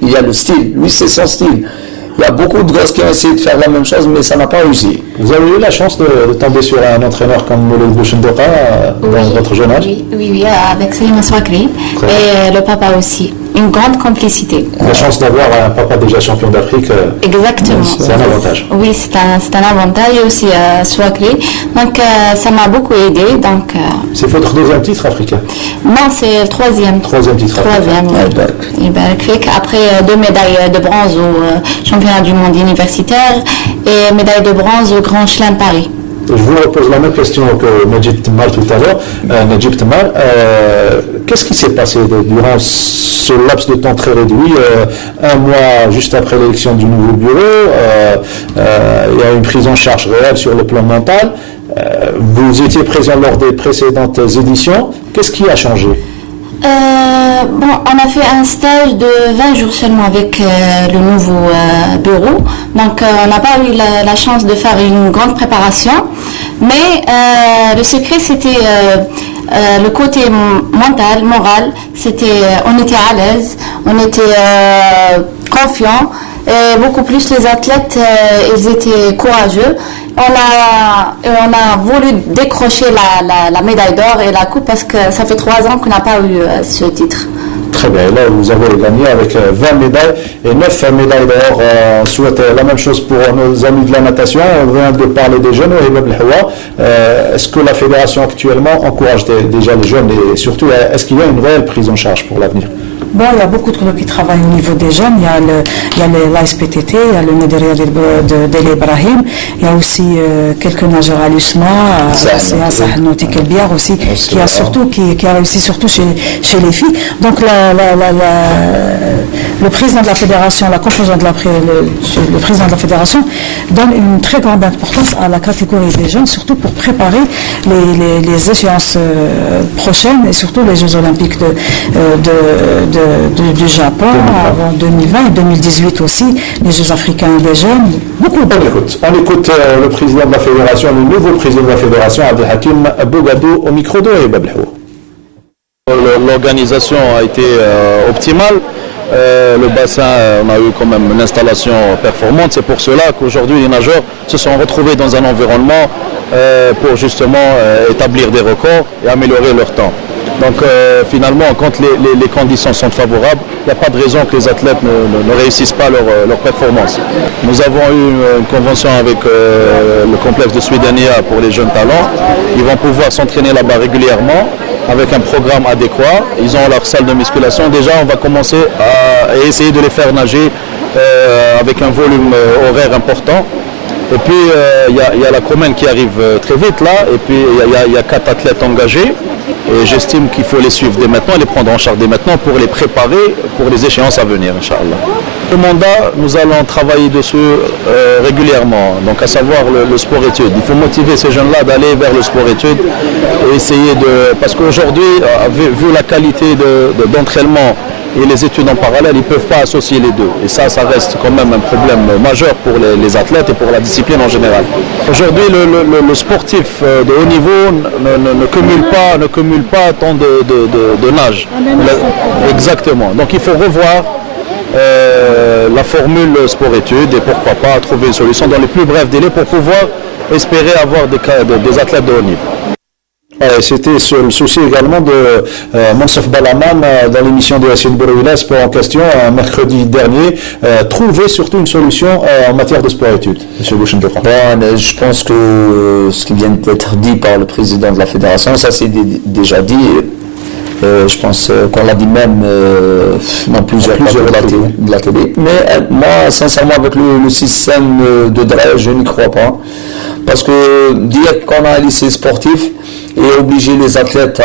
il y a le style. Lui, c'est son style. Il y a beaucoup de gosses qui ont essayé de faire la même chose, mais ça n'a pas réussi. Vous avez eu la chance de tomber sur un entraîneur comme Mouloud Bouchendoukha dans votre jeune âge? Oui, avec Salim Swakri et le papa aussi. Une grande complicité. La chance d'avoir un papa déjà champion d'Afrique, exactement. C'est un avantage. Oui, c'est un avantage, et aussi Swakri. Donc ça m'a beaucoup aidé. C'est votre 2e titre africain? Non, c'est le 3e. 3e titre africain. 3e. Après 2 médailles de bronze au championnat du monde universitaire et médaille de bronze au Grand Chelem Paris. Je vous repose la même question que Najib Temal tout à l'heure. Najib Temal, qu'est-ce qui s'est passé durant ce laps de temps très réduit, un mois juste après l'élection du nouveau bureau? Il y a une prise en charge réelle sur le plan mental. Vous étiez présent lors des précédentes éditions. Qu'est-ce qui a changé? On a fait un stage de 20 jours seulement avec le nouveau bureau. Donc, on n'a pas eu la chance de faire une grande préparation. Mais le secret, c'était le côté mental, moral. On était à l'aise, on était confiants. Et beaucoup plus les athlètes, ils étaient courageux. On a voulu décrocher la médaille d'or et la coupe parce que ça fait 3 ans qu'on n'a pas eu ce titre. Très bien, là vous avez gagné avec 20 médailles et 9 médailles d'or. On souhaite la même chose pour nos amis de la natation. On vient de parler des jeunes. Est-ce que la fédération actuellement encourage déjà les jeunes et surtout est-ce qu'il y a une réelle prise en charge pour l'avenir? Bon, il y a beaucoup de clubs qui travaillent au niveau des jeunes. Il y a l'ASPTT, il y a le Nederia d'El Ibrahim, il y a aussi quelques nageurs à l'USMA, c'est un Sahel Nautique El Biar aussi, qui a réussi surtout chez les filles. Donc le président de la fédération, le président de la fédération donne une très grande importance à la catégorie des jeunes, surtout pour préparer les échéances prochaines et surtout les Jeux Olympiques du Japon avant 2020 et 2018 aussi, les Jeux africains des jeunes, beaucoup. On écoute le président de la fédération, le nouveau président de la fédération, Abdelhakim Bougadou, au micro de Ebab Lhou. L'organisation a été optimale. Le bassin, on a eu quand même une installation performante. C'est pour cela qu'aujourd'hui les nageurs se sont retrouvés dans un environnement pour justement établir des records et améliorer leur temps. Donc finalement, quand les conditions sont favorables, il n'y a pas de raison que les athlètes ne réussissent pas leur performance. Nous avons eu une convention avec le complexe de Swidania pour les jeunes talents. Ils vont pouvoir s'entraîner là-bas régulièrement avec un programme adéquat. Ils ont leur salle de musculation. Déjà, on va commencer à essayer de les faire nager avec un volume horaire important. Et puis, il y a la Comène qui arrive très vite là. Et puis, il y a 4 athlètes engagés. Et j'estime qu'il faut les suivre dès maintenant, les prendre en charge dès maintenant pour les préparer pour les échéances à venir, Inch'Allah. Le mandat, nous allons travailler dessus régulièrement, donc à savoir le sport-études. Il faut motiver ces jeunes-là d'aller vers le sport-études et essayer de... Parce qu'aujourd'hui, vu la qualité d'entraînement et les études en parallèle, ils ne peuvent pas associer les deux. Et ça reste quand même un problème majeur pour les athlètes et pour la discipline en général. Aujourd'hui, le sportif de haut niveau ne cumule pas tant de nage. Exactement. Donc il faut revoir la formule sport-études et pourquoi pas trouver une solution dans les plus brefs délais pour pouvoir espérer avoir des athlètes de haut niveau. C'était le souci également de Monsef Balaman dans l'émission de Yassine Bourouila, Sport en question, mercredi dernier, trouver surtout une solution en matière de sport-études. Monsieur Bouchendokra. Je pense que ce qui vient d'être dit par le président de la fédération, ça c'est déjà dit. Je pense qu'on l'a dit même dans plusieurs plateaux de la télé. Mais moi, sincèrement, avec le système de DRE, je n'y crois pas. Parce que dire qu'on a un lycée sportif et obliger les athlètes à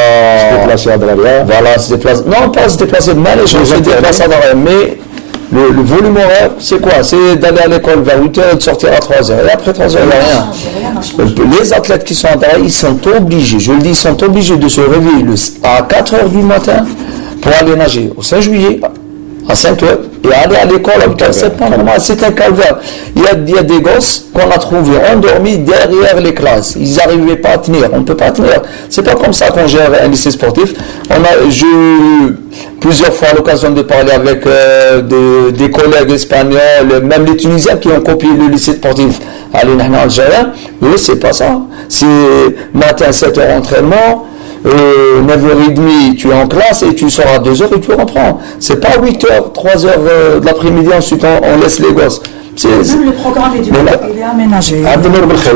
se déplacer à Draria. Voilà, se déplacer. Non, pas se déplacer, mais les gens se déplacent à Draria. Mais le volume horaire, c'est quoi? C'est d'aller à l'école vers 8h et de sortir à 3h. Et après 3h, il n'y a rien. Les athlètes qui sont à Draria, ils sont obligés, je le dis, ils sont obligés de se réveiller à 4h du matin pour aller nager au 5 juillet. À 5h et aller à l'école à 8h, c'est pas normal, c'est un calvaire. Il y a des gosses qu'on a trouvés endormis derrière les classes. Ils n'arrivaient pas à tenir, on ne peut pas tenir. C'est pas comme ça qu'on gère un lycée sportif. J'ai eu plusieurs fois l'occasion de parler avec des collègues espagnols, même les Tunisiens qui ont copié le lycée sportif à l'Inahna algérien. Eux, c'est pas ça. C'est matin 7h entraînement. 9h30 tu es en classe et tu sors à 2h et tu reprends. C'est pas 8h, 3h de l'après-midi, ensuite on laisse les gosses. Même le programme il est aménagé.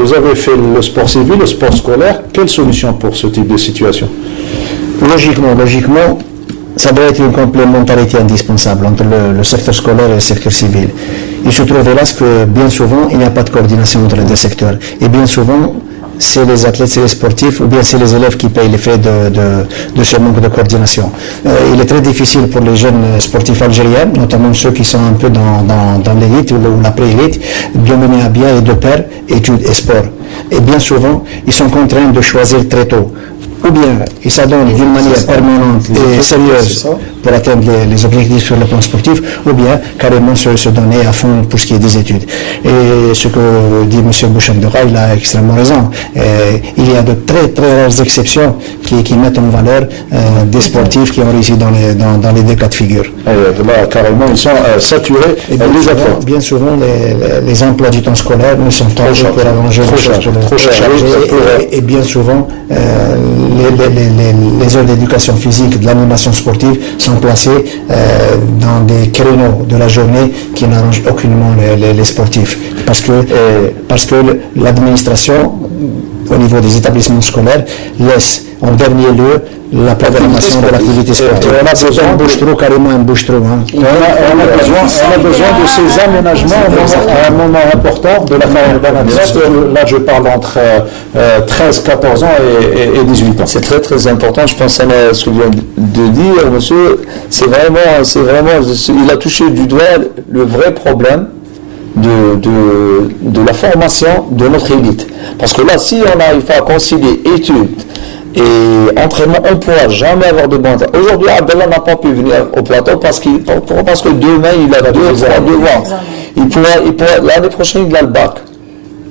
Vous avez fait le sport civil, le sport scolaire. Quelle solution pour ce type de situation? Logiquement, ça doit être une complémentarité indispensable entre le secteur scolaire et le secteur civil. Il se trouve hélas que bien souvent, il n'y a pas de coordination entre les deux secteurs. Et bien souvent, c'est les athlètes, c'est les sportifs, ou bien c'est les élèves qui payent les frais de ce manque de coordination. Il est très difficile pour les jeunes sportifs algériens, notamment ceux qui sont un peu dans l'élite ou la pré-élite, de mener à bien et de pair études et sport. Et bien souvent, ils sont contraints de choisir très tôt ou bien ils s'adonnent d'une manière permanente et sérieuse pour atteindre les objectifs sur le plan sportif, ou bien carrément se donner à fond pour ce qui est des études. Et ce que dit M. Bouchendora, il a extrêmement raison. Il y a de très très rares exceptions qui mettent en valeur des sportifs qui ont réussi dans les deux cas de figure. Là, carrément, ils sont saturés. Et bien souvent, les emplois du temps scolaire ne sont pas pour arranger trop chargés. Et bien souvent, les heures d'éducation physique, de l'animation sportive sont placées dans des créneaux de la journée qui n'arrangent aucunement les sportifs. Parce que l'administration, au niveau des établissements scolaires, laisse en dernier lieu la programmation de l'activité sportive. On a besoin un bouche-trou, carrément un bouche-trou. On a besoin de ces aménagements à un moment important de la carrière d'un athlète. Là, je parle entre 13, 14 ans et 18 ans. C'est très très important. Je pense à ce que vient de dire, monsieur. C'est vraiment, il a touché du doigt le vrai problème de la formation de notre élite. Parce que là, si on n'arrive pas à concilier études et entraînement, on ne pourra jamais avoir de bons. Aujourd'hui, Abdallah n'a pas pu venir au plateau parce que demain, il a 2 ou 3 devoirs. Il pourra, l'année prochaine, il a le bac.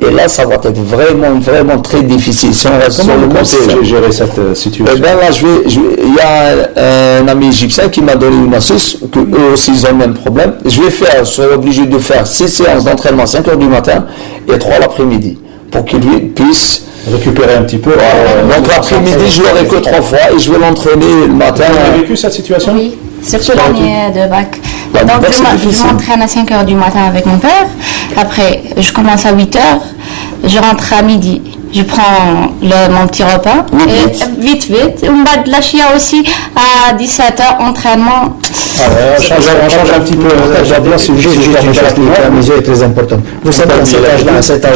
Et là, ça va être vraiment très difficile. Si on reste sur le côté, gérer cette situation? Eh bien là, il y a un ami égyptien qui m'a donné une astuce, que eux aussi ils ont le même problème. Je serai obligé de faire 6 séances d'entraînement à 5 h du matin et 3 l'après-midi, pour qu'il puisse récupérer un petit peu. Donc l'après-midi, je l'aurai que 3 fois et je vais l'entraîner le matin. Vous avez vécu cette situation? Oui, surtout l'année de bac. Donc je m'entraîne à 5 h du matin avec mon père. Après, je commence à 8 h. Je rentre à midi. Je prends mon petit repas. Vite. On bat de la chia aussi à 17 h, entraînement. On change un petit peu. La est très importante. Vous savez, à cet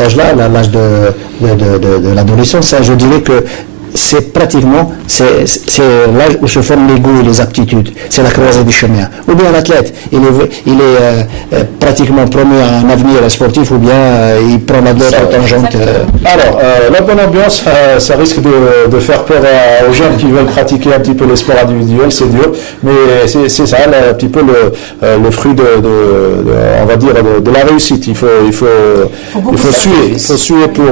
âge-là, l'âge de l'adolescence, je dirais que c'est pratiquement l'âge où se forment les goûts et les aptitudes. C'est la croisée du chemin. Ou bien l'athlète, il est pratiquement promis à un avenir sportif, ou bien il prend la d'autres tangente. Alors, la bonne ambiance, ça risque de faire peur aux jeunes qui veulent pratiquer un petit peu les sports individuels, c'est dur, mais c'est ça, un petit peu le fruit on va dire, de la réussite. Il faut suer pour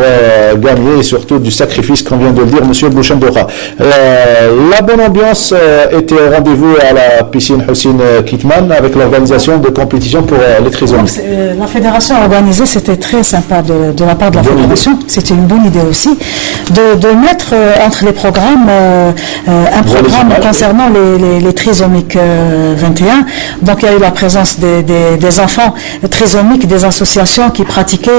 gagner, et surtout du sacrifice qu'on vient de le dire, monsieur Bouchendora. La bonne ambiance était au rendez-vous à la piscine Hussein Kitman avec l'organisation de compétitions pour les trisomiques. La fédération a organisé, c'était très sympa de la part de la fédération. C'était une bonne idée aussi de mettre entre les programmes un programme concernant les trisomiques 21. Donc il y a eu la présence des enfants trisomiques, des associations qui pratiquent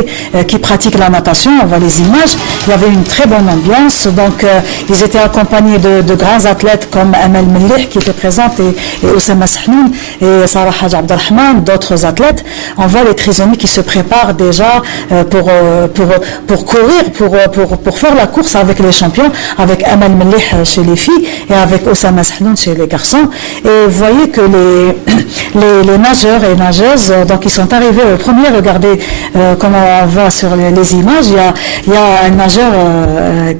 la natation. On voit les images. Il y avait une très bonne ambiance. Donc ils étaient accompagnés de grands athlètes comme Amal Mellih qui était présente et Oussama Sahnoun et Sarah Haj Abdelrahman, d'autres athlètes. On voit les trisomiques qui se préparent déjà pour courir, pour faire la course avec les champions, avec Amal Mellih chez les filles et avec Oussama Sahnoun chez les garçons. Et vous voyez que les nageurs et nageuses, donc ils sont arrivés au premier. Regardez comment on voit sur les images. Il y a un nageur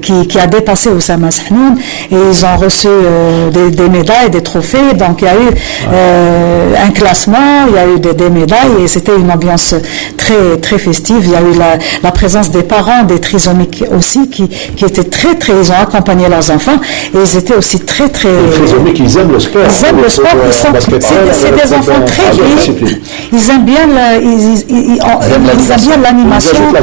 qui a dépassé Oussama Sahnoun et ils ont reçu des médailles, des trophées. Donc il y a eu un classement, il y a eu des médailles et c'était une ambiance très très festive. Il y a eu la présence des parents des trisomiques aussi qui étaient très très, ils ont accompagné leurs enfants et ils étaient aussi très très. Les trisomiques, ils aiment le sport. Ils aiment le sport. C'est des enfants très bien. Ils aiment bien l'animation, la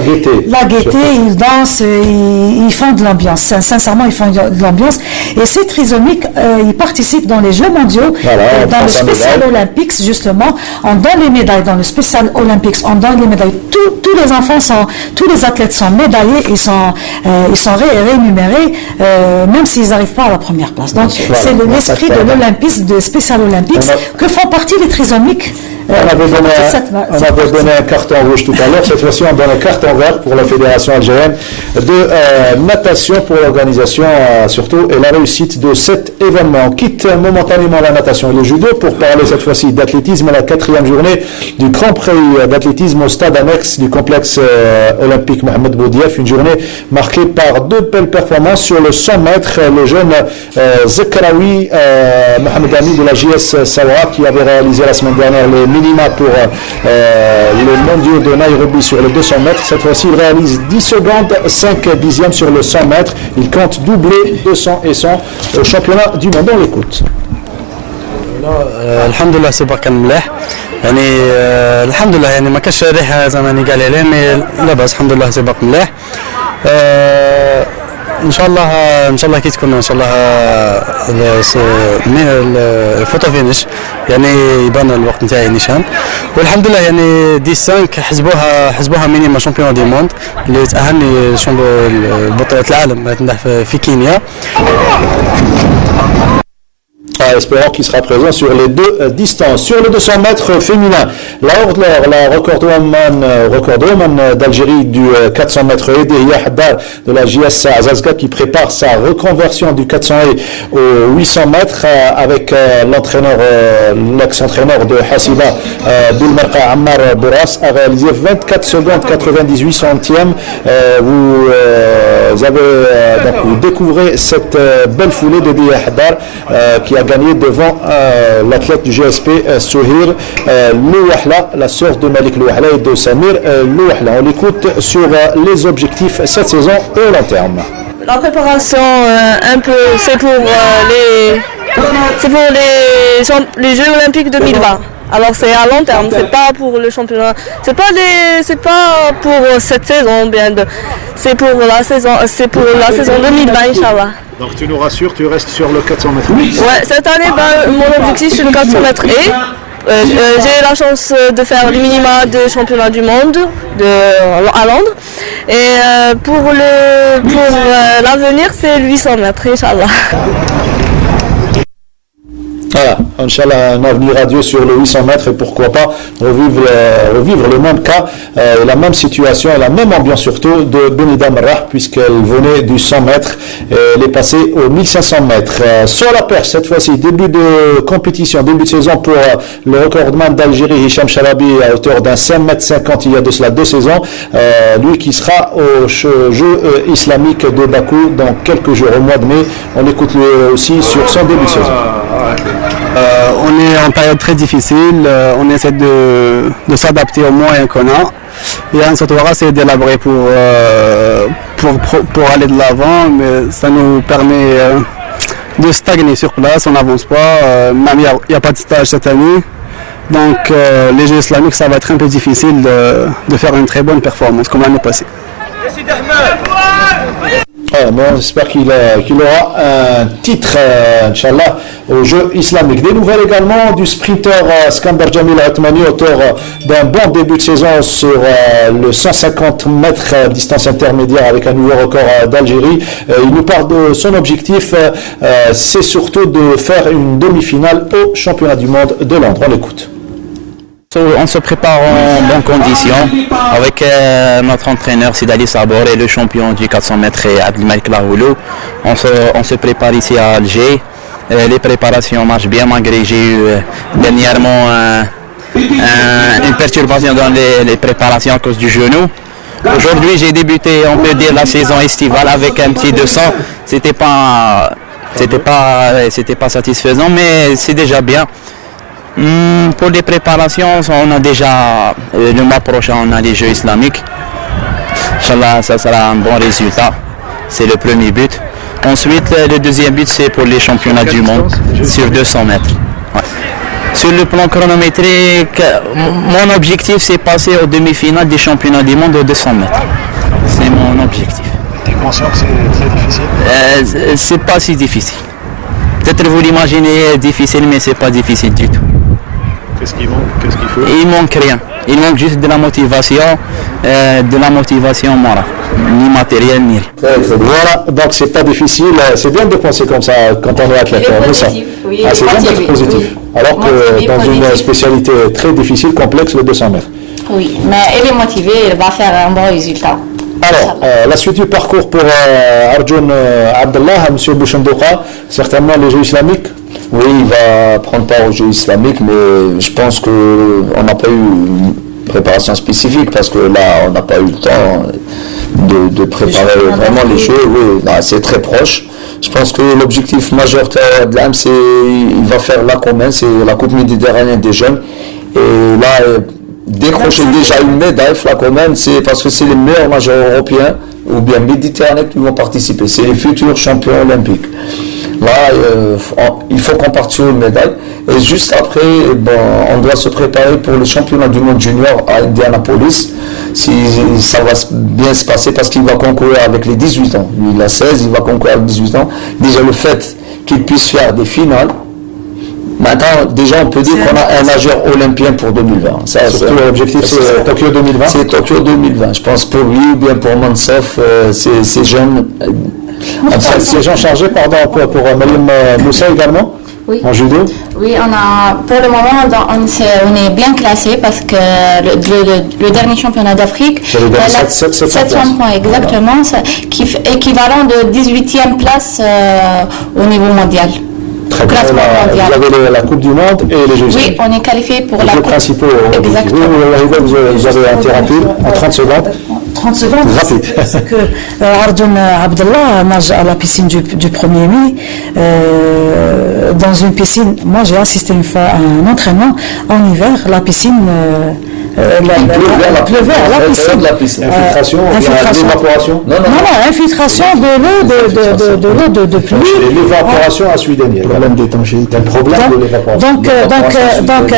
gaieté. Ils dansent, ils font de l'ambiance. Sincèrement, ils font de l'ambiance. Et ces trisomiques, ils participent dans les Jeux mondiaux, dans le spécial Olympics, justement. On donne les médailles dans le spécial Olympics. On donne les médailles. Tous les enfants tous les athlètes sont médaillés. Ils sont rémunérés, même s'ils n'arrivent pas à la première place. Donc, c'est l'esprit de l'Olympisme, de spécial Olympics, que font partie les trisomiques On avait donné un carton rouge tout à l'heure. Cette fois-ci, on donne un carton vert pour la Fédération algérienne de natation pour l'organisation surtout et la réussite de cet événement. On quitte momentanément la natation et le judo pour parler cette fois-ci d'athlétisme à la 4e journée du Grand Prix d'athlétisme au stade annexe du complexe olympique Mohamed Boudiaf. Une journée marquée par 2 belles performances sur le 100 mètres. Le jeune Zekraoui Mohamed Ami de la JS Sawa qui avait réalisé la semaine dernière les minima pour les mondiaux de Nairobi sur les 200 mètres. Cette fois-ci, il réalise 10 secondes, 5 dixièmes sur le 100 mètres. Il compte doubler 200 et 100 au championnat du monde. On l'écoute. الحمد لله سباق كان مليح يعني الحمد لله يعني ما كانش ريحه زماني قال عليه مي لاباس الحمد لله سباق مليح ان شاء الله كي تكون ان شاء الله الفوتو فينيش يعني يبان الوقت نتاعي نيشان والحمد لله يعني دي 5 حسبوها مينيما شامبيون دي موند اللي تاهلني بطولة العالم في كينيا. Espérons qu'il sera présent sur les 2 distances. Sur le 200 mètres féminin, la recordwoman d'Algérie du 400 mètres et Dehiya Haddad de la JS Azazga qui prépare sa reconversion du 400 et au 800 mètres avec l'ex-entraîneur de Hassiba Boulmerqa Ammar Bourras a réalisé 24 secondes 98 centièmes. Vous découvrez cette belle foulée de Dehiya Haddad qui a gagné devant l'athlète du GSP Souhir Louahla, la sœur de Malik Louahla et de Samir Louahla. On l'écoute sur les objectifs cette saison et au long terme. La préparation, c'est pour les Jeux Olympiques 2020. Alors c'est à long terme, c'est pas pour le championnat, c'est pas pour cette saison, c'est pour la saison 2020, Inch'Allah. Donc tu nous rassures, tu restes sur le 400 mètres. Ouais, cette année, mon objectif c'est le 400 mètres et j'ai la chance de faire les minima de championnat du monde à Londres. Et pour l'avenir, c'est le 800 mètres, Inch'Allah. Voilà, Inch'Allah, un avenir radieux sur le 800 mètres et pourquoi pas revivre le même cas, la même situation et la même ambiance surtout de Benida Marrah puisqu'elle venait du 100 mètres et elle est passée aux 1500 mètres. Sur la perche, cette fois-ci, début de compétition, début de saison pour le recordman d'Algérie, Hicham Chalabi, à hauteur d'un 5,50 m il y a de cela 2 saisons, lui qui sera aux Jeux islamiques de Bakou dans quelques jours, au mois de mai. On l'écoute lui aussi sur son début de saison. On est en période très difficile, on essaie de s'adapter aux moyens qu'on a. Et en cette heure, c'est d'élaborer pour aller de l'avant, mais ça nous permet de stagner sur place, on n'avance pas, même il n'y a pas de stage cette année. Donc les Jeux islamiques, ça va être un peu difficile de faire une très bonne performance comme l'année passée. Mais on espère qu'il aura un titre, Inch'Allah, aux Jeux islamiques. Des nouvelles également du sprinter Skandar Jamil Atmani, auteur d'un bon début de saison sur le 150 mètres distance intermédiaire avec un nouveau record d'Algérie. Il nous parle de son objectif, c'est surtout de faire une demi-finale au championnat du monde de Londres. On l'écoute. On se prépare en bonnes conditions avec notre entraîneur Sidali Sabor et le champion du 400 mètres Abdelmalik Lahoulou. On se prépare ici à Alger. Les préparations marchent bien malgré j'ai eu dernièrement une perturbation dans les préparations à cause du genou. Aujourd'hui j'ai débuté, on peut dire, la saison estivale avec un petit 200. C'était pas satisfaisant, mais c'est déjà bien. Pour les préparations, on a déjà, le mois prochain, on a les Jeux islamiques. Inch'Allah, ça sera un bon résultat. C'est le premier but. Ensuite, le deuxième but, c'est pour les championnats du monde sur 200 mètres. Ouais. Sur le plan chronométrique, mon objectif, c'est passer aux demi-finales des championnats du monde aux 200 mètres. C'est mon objectif. Tu es conscient que c'est très difficile? C'est pas si difficile. Peut-être vous l'imaginez difficile, mais c'est pas difficile du tout. Qu'est-ce qu'il manque? Qu'est-ce qu'il faut? Il manque rien. Il manque juste de la motivation morale, ni matérielle, ni rien. Voilà, donc c'est pas difficile. C'est bien de penser comme ça quand on est athlète. Oui, c'est bien d'être positif. Alors que dans une spécialité très difficile, complexe, le 200 mètres. Oui, mais il est motivé, il va faire un bon résultat. Alors, la suite du parcours pour Arjun Abdallah, M. Bouchendouqa, certainement les Jeux islamiques. Oui, il va prendre part aux Jeux islamiques, mais je pense qu'on n'a pas eu une préparation spécifique parce que là, on n'a pas eu le temps de préparer vraiment les Jeux. Oui, là, c'est très proche. Je pense que l'objectif majeur de l'AM, c'est il va faire la commune, c'est la Coupe méditerranéenne des jeunes. Et là, décrocher déjà une médaille, Flacomen, c'est parce que c'est les meilleurs nageurs européens ou bien méditerranéens qui vont participer. C'est les futurs champions olympiques. Là, il faut qu'on parte sur une médaille. Et juste après, on doit se préparer pour le championnat du monde junior à Indianapolis. Si ça va bien se passer parce qu'il va concourir avec les 18 ans. Lui, il a 16, il va concourir avec 18 ans. Déjà, le fait qu'il puisse faire des finales, maintenant, déjà, on peut dire qu'on a un nageur olympien pour 2020. Ça, surtout l'objectif, c'est Tokyo 2020. C'est Tokyo 2020. Je pense pour lui ou bien pour Mansov, ces jeunes. Enfin, ces gens chargés, pardon, pour Mariam Moussa également, oui. En judo. Oui, pour le moment, on est bien classé parce que le dernier championnat d'Afrique, 700 points exactement, qui est équivalent de 18e place au niveau mondial. Très bien, vous avez la Coupe du Monde et les Jeux. Oui, on est qualifié pour la Coupe principaux. Exactement. Vous avez interrompu en 30 secondes. 30 secondes, c'est que Arjun Abdallah nage à la piscine du 1er mai. Dans une piscine, moi j'ai assisté une fois à un entraînement en hiver, la piscine. Il pleuvait à la piscine. Infiltration, l'évaporation. Non, infiltration de l'eau de pluie. L'évaporation à Sweden, il y a le problème d'étanchéité. Le problème de l'évaporation. Donc,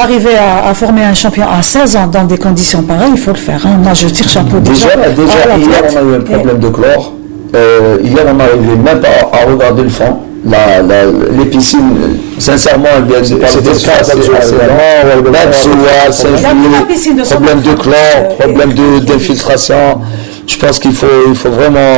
arriver à former un champion à 16 ans dans des conditions pareilles, il faut le faire. Moi, je tire chapeau déjà. Hier, on a eu un problème de chlore. Hier, on n'arrivait même pas à regarder le fond. Les piscines, sincèrement, c'était problème de chlore, problème d'infiltration. Je pense qu'il faut vraiment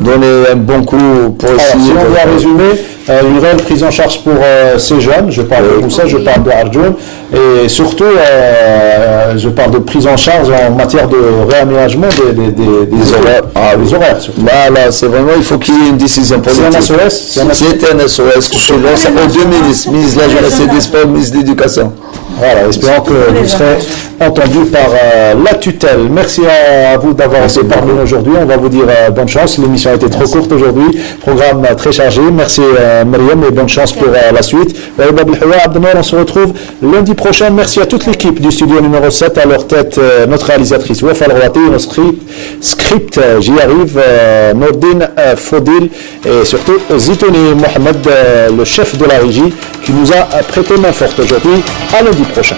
donner un bon coup pour essayer. Si on doit résumer, une réelle prise en charge pour ces jeunes, je parle de Moussa, je parle de Arjun, et surtout je parle de prise en charge en matière de réaménagement des horaires. Les horaires surtout. Là, c'est vraiment, il faut qu'il y ait une décision politique. C'est un SOS. C'est un SOS que je lance aux deux ministres, ministre de la Jeunesse et des Sports, ministre de l'Éducation. Voilà, espérons que vous serez entendu par la tutelle. Merci à vous d'avoir été parmi nous aujourd'hui. On va vous dire bonne chance. L'émission a été trop courte aujourd'hui. Programme très chargé. Merci Mariam et bonne chance pour la suite. On se retrouve lundi prochain. Merci à toute l'équipe du studio numéro 7. À leur tête, notre réalisatrice Wafa Al-Rouati, notre script, j'y arrive, Nordine Fodil et surtout Zitouni Mohamed, le chef de la régie, qui nous a prêté main forte aujourd'hui. À lundi prochain.